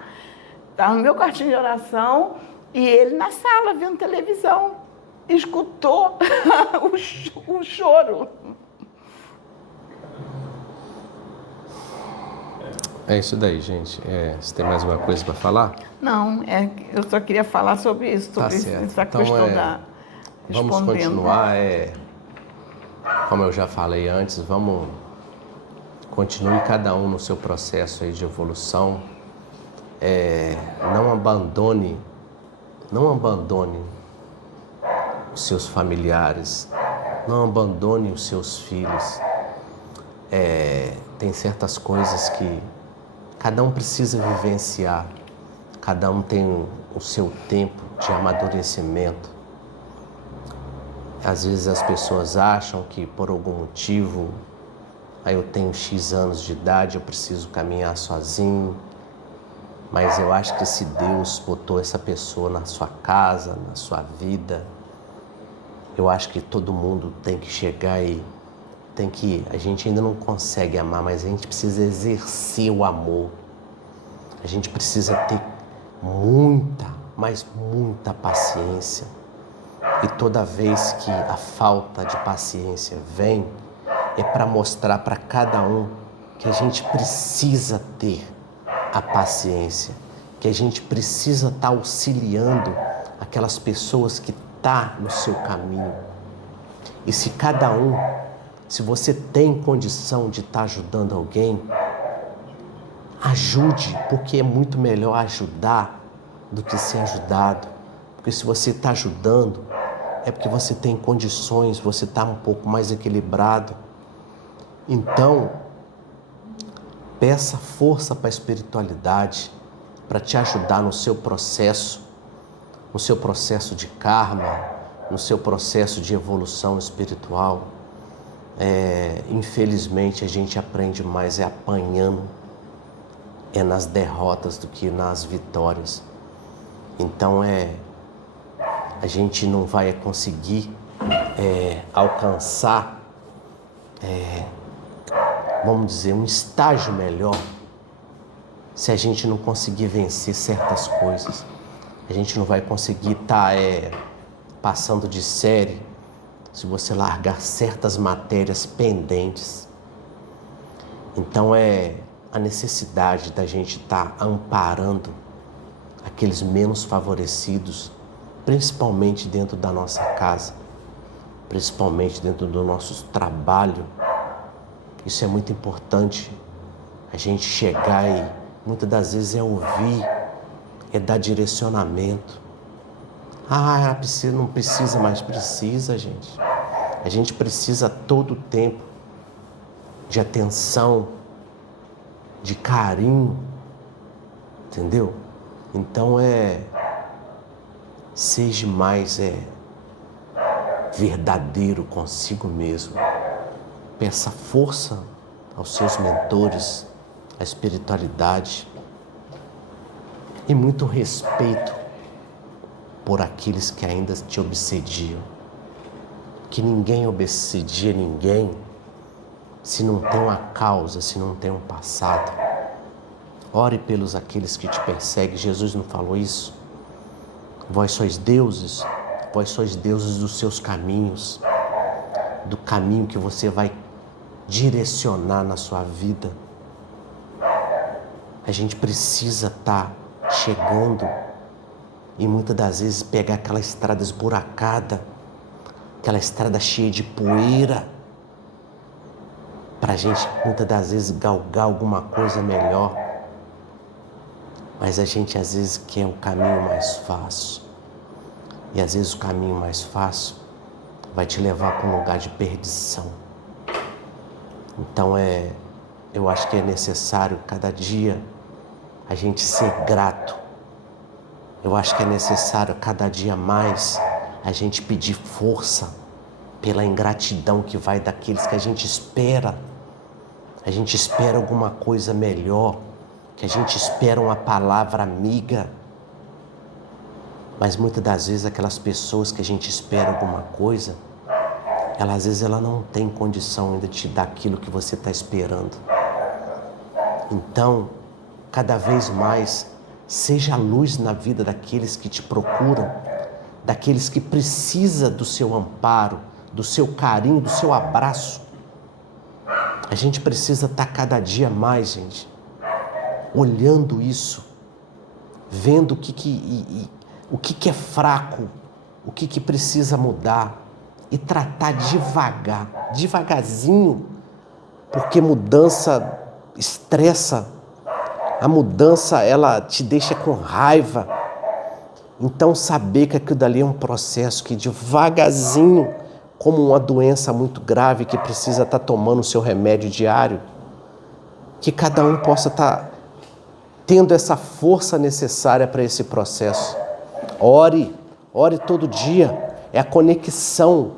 estava no meu quartinho de oração, e ele na sala, vendo televisão, escutou o choro. É isso daí, gente. Você tem mais uma coisa para falar? Não, eu só queria falar sobre isso, sobre essa Então, questão da... vamos continuar, como eu já falei antes, continue cada um no seu processo aí de evolução. Não abandone os seus familiares, Não abandone os seus filhos. Tem certas coisas que cada um precisa vivenciar. Cada um tem o seu tempo de amadurecimento. Às vezes as pessoas acham que por algum motivo, aí eu tenho X anos de idade, eu preciso caminhar sozinho. Mas eu acho que se Deus botou essa pessoa na sua casa, na sua vida, eu acho que todo mundo tem que chegar e a gente ainda não consegue amar, mas a gente precisa exercer o amor. A gente precisa ter muita, mas muita paciência. E toda vez que a falta de paciência vem, é para mostrar para cada um que a gente precisa ter a paciência, que a gente precisa estar auxiliando aquelas pessoas que estão no seu caminho. E se cada um, se você tem condição de estar ajudando alguém, ajude, porque é muito melhor ajudar do que ser ajudado. Porque se você está ajudando, é porque você tem condições, você está um pouco mais equilibrado. Então, peça força para a espiritualidade, para te ajudar no seu processo de karma, no seu processo de evolução espiritual. Infelizmente, a gente aprende mais apanhando, nas derrotas do que nas vitórias. Então, a gente não vai conseguir alcançar, vamos dizer, um estágio melhor se a gente não conseguir vencer certas coisas. A gente não vai conseguir estar passando de série se você largar certas matérias pendentes. Então a necessidade da gente estar amparando aqueles menos favorecidos, principalmente dentro da nossa casa, principalmente dentro do nosso trabalho. Isso é muito importante, a gente chegar e muitas das vezes ouvir, dar direcionamento. Não precisa, mas precisa, gente. A gente precisa todo o tempo de atenção, de carinho, entendeu? Então seja mais verdadeiro consigo mesmo. Peça força aos seus mentores, à espiritualidade e muito respeito por aqueles que ainda te obsediam. Que ninguém obsedia ninguém se não tem uma causa, se não tem um passado. Ore pelos aqueles que te perseguem. Jesus não falou isso? Vós sois deuses dos seus caminhos, do caminho que você vai direcionar na sua vida. A gente precisa estar chegando e muitas das vezes pegar aquela estrada esburacada, aquela estrada cheia de poeira, para a gente muitas das vezes galgar alguma coisa melhor. Mas a gente às vezes quer um caminho mais fácil. E às vezes o caminho mais fácil vai te levar para um lugar de perdição. Então eu acho que é necessário cada dia a gente ser grato. Eu acho que é necessário cada dia mais a gente pedir força pela ingratidão que vai daqueles que a gente espera. A gente espera alguma coisa melhor, que a gente espera uma palavra amiga. Mas muitas das vezes aquelas pessoas que a gente espera alguma coisa, às vezes ela não tem condição ainda de te dar aquilo que você está esperando. Então, cada vez mais, seja a luz na vida daqueles que te procuram, daqueles que precisam do seu amparo, do seu carinho, do seu abraço. A gente precisa estar cada dia mais, gente, olhando isso, vendo o que é fraco, o que precisa mudar e tratar devagarzinho, porque mudança estressa, a mudança ela te deixa com raiva. Então saber que aquilo dali é um processo que devagarzinho como uma doença muito grave que precisa estar tomando o seu remédio diário, que cada um possa estar tendo essa força necessária para esse processo. Ore todo dia, é a conexão,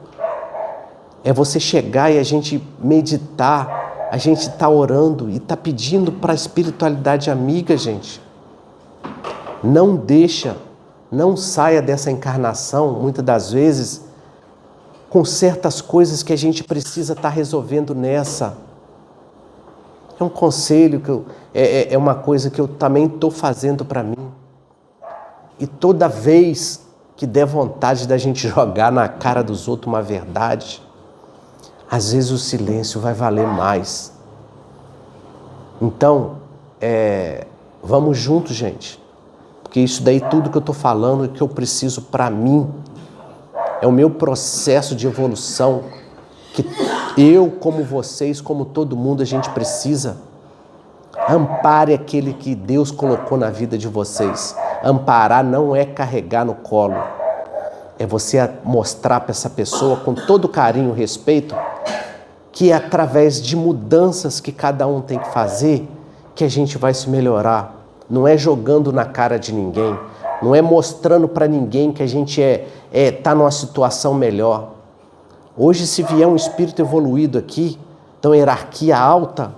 é você chegar e a gente meditar, a gente tá orando e tá pedindo para a espiritualidade amiga, gente. Não saia dessa encarnação, muitas das vezes, com certas coisas que a gente precisa estar resolvendo nessa. É um conselho, é uma coisa que eu também estou fazendo para mim. E toda vez que der vontade da gente jogar na cara dos outros uma verdade, às vezes o silêncio vai valer mais. Então, vamos juntos, gente. Porque isso daí, tudo que eu estou falando, é que eu preciso para mim. É o meu processo de evolução que eu, como vocês, como todo mundo, a gente precisa. Ampare aquele que Deus colocou na vida de vocês. Amparar não é carregar no colo. É você mostrar para essa pessoa, com todo carinho e respeito, que é através de mudanças que cada um tem que fazer que a gente vai se melhorar. Não é jogando na cara de ninguém. Não é mostrando para ninguém que a gente tá numa situação melhor. Hoje, se vier um espírito evoluído aqui, então hierarquia alta,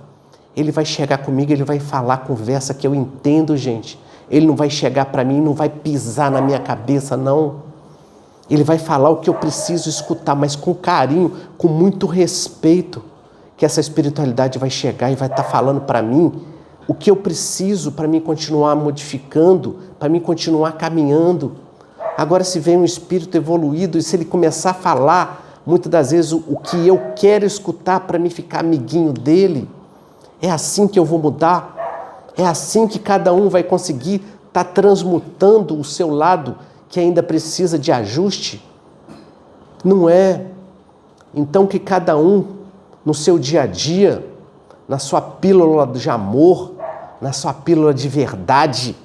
ele vai chegar comigo, ele vai falar conversa que eu entendo, gente. Ele não vai chegar para mim, não vai pisar na minha cabeça, não. Ele vai falar o que eu preciso escutar, mas com carinho, com muito respeito, que essa espiritualidade vai chegar e vai estar falando para mim o que eu preciso para mim continuar modificando, para mim continuar caminhando. Agora, se vem um espírito evoluído e se ele começar a falar, muitas das vezes, o que eu quero escutar para me ficar amiguinho dele, é assim que eu vou mudar? É assim que cada um vai conseguir estar transmutando o seu lado que ainda precisa de ajuste? Não é. Então que cada um, no seu dia a dia, na sua pílula de amor, na sua pílula de verdade,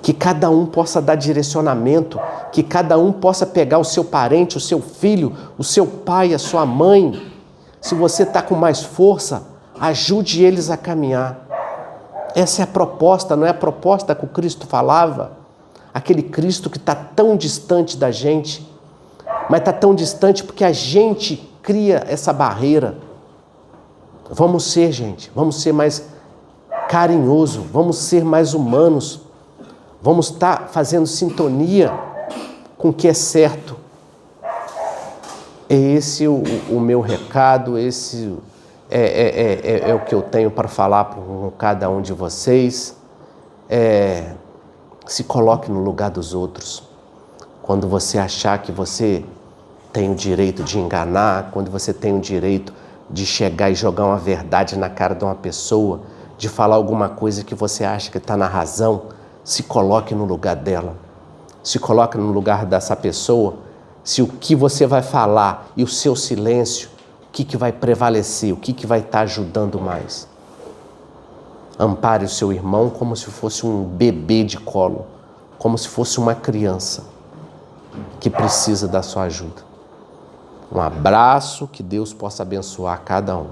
que cada um possa dar direcionamento, que cada um possa pegar o seu parente, o seu filho, o seu pai, a sua mãe. Se você está com mais força, ajude eles a caminhar. Essa é a proposta, não é a proposta que o Cristo falava? Aquele Cristo que está tão distante da gente, mas está tão distante porque a gente cria essa barreira. Vamos ser, gente, vamos ser mais carinhosos, vamos ser mais humanos, vamos estar fazendo sintonia com o que é certo. É esse o meu recado, esse é o que eu tenho para falar com cada um de vocês. Se coloque no lugar dos outros. Quando você achar que você tem o direito de enganar, quando você tem o direito de chegar e jogar uma verdade na cara de uma pessoa, de falar alguma coisa que você acha que está na razão, se coloque no lugar dela. Se coloque no lugar dessa pessoa. Se o que você vai falar e o seu silêncio, o que vai prevalecer, o que vai estar ajudando mais. Ampare o seu irmão como se fosse um bebê de colo, como se fosse uma criança que precisa da sua ajuda. Um abraço, que Deus possa abençoar cada um.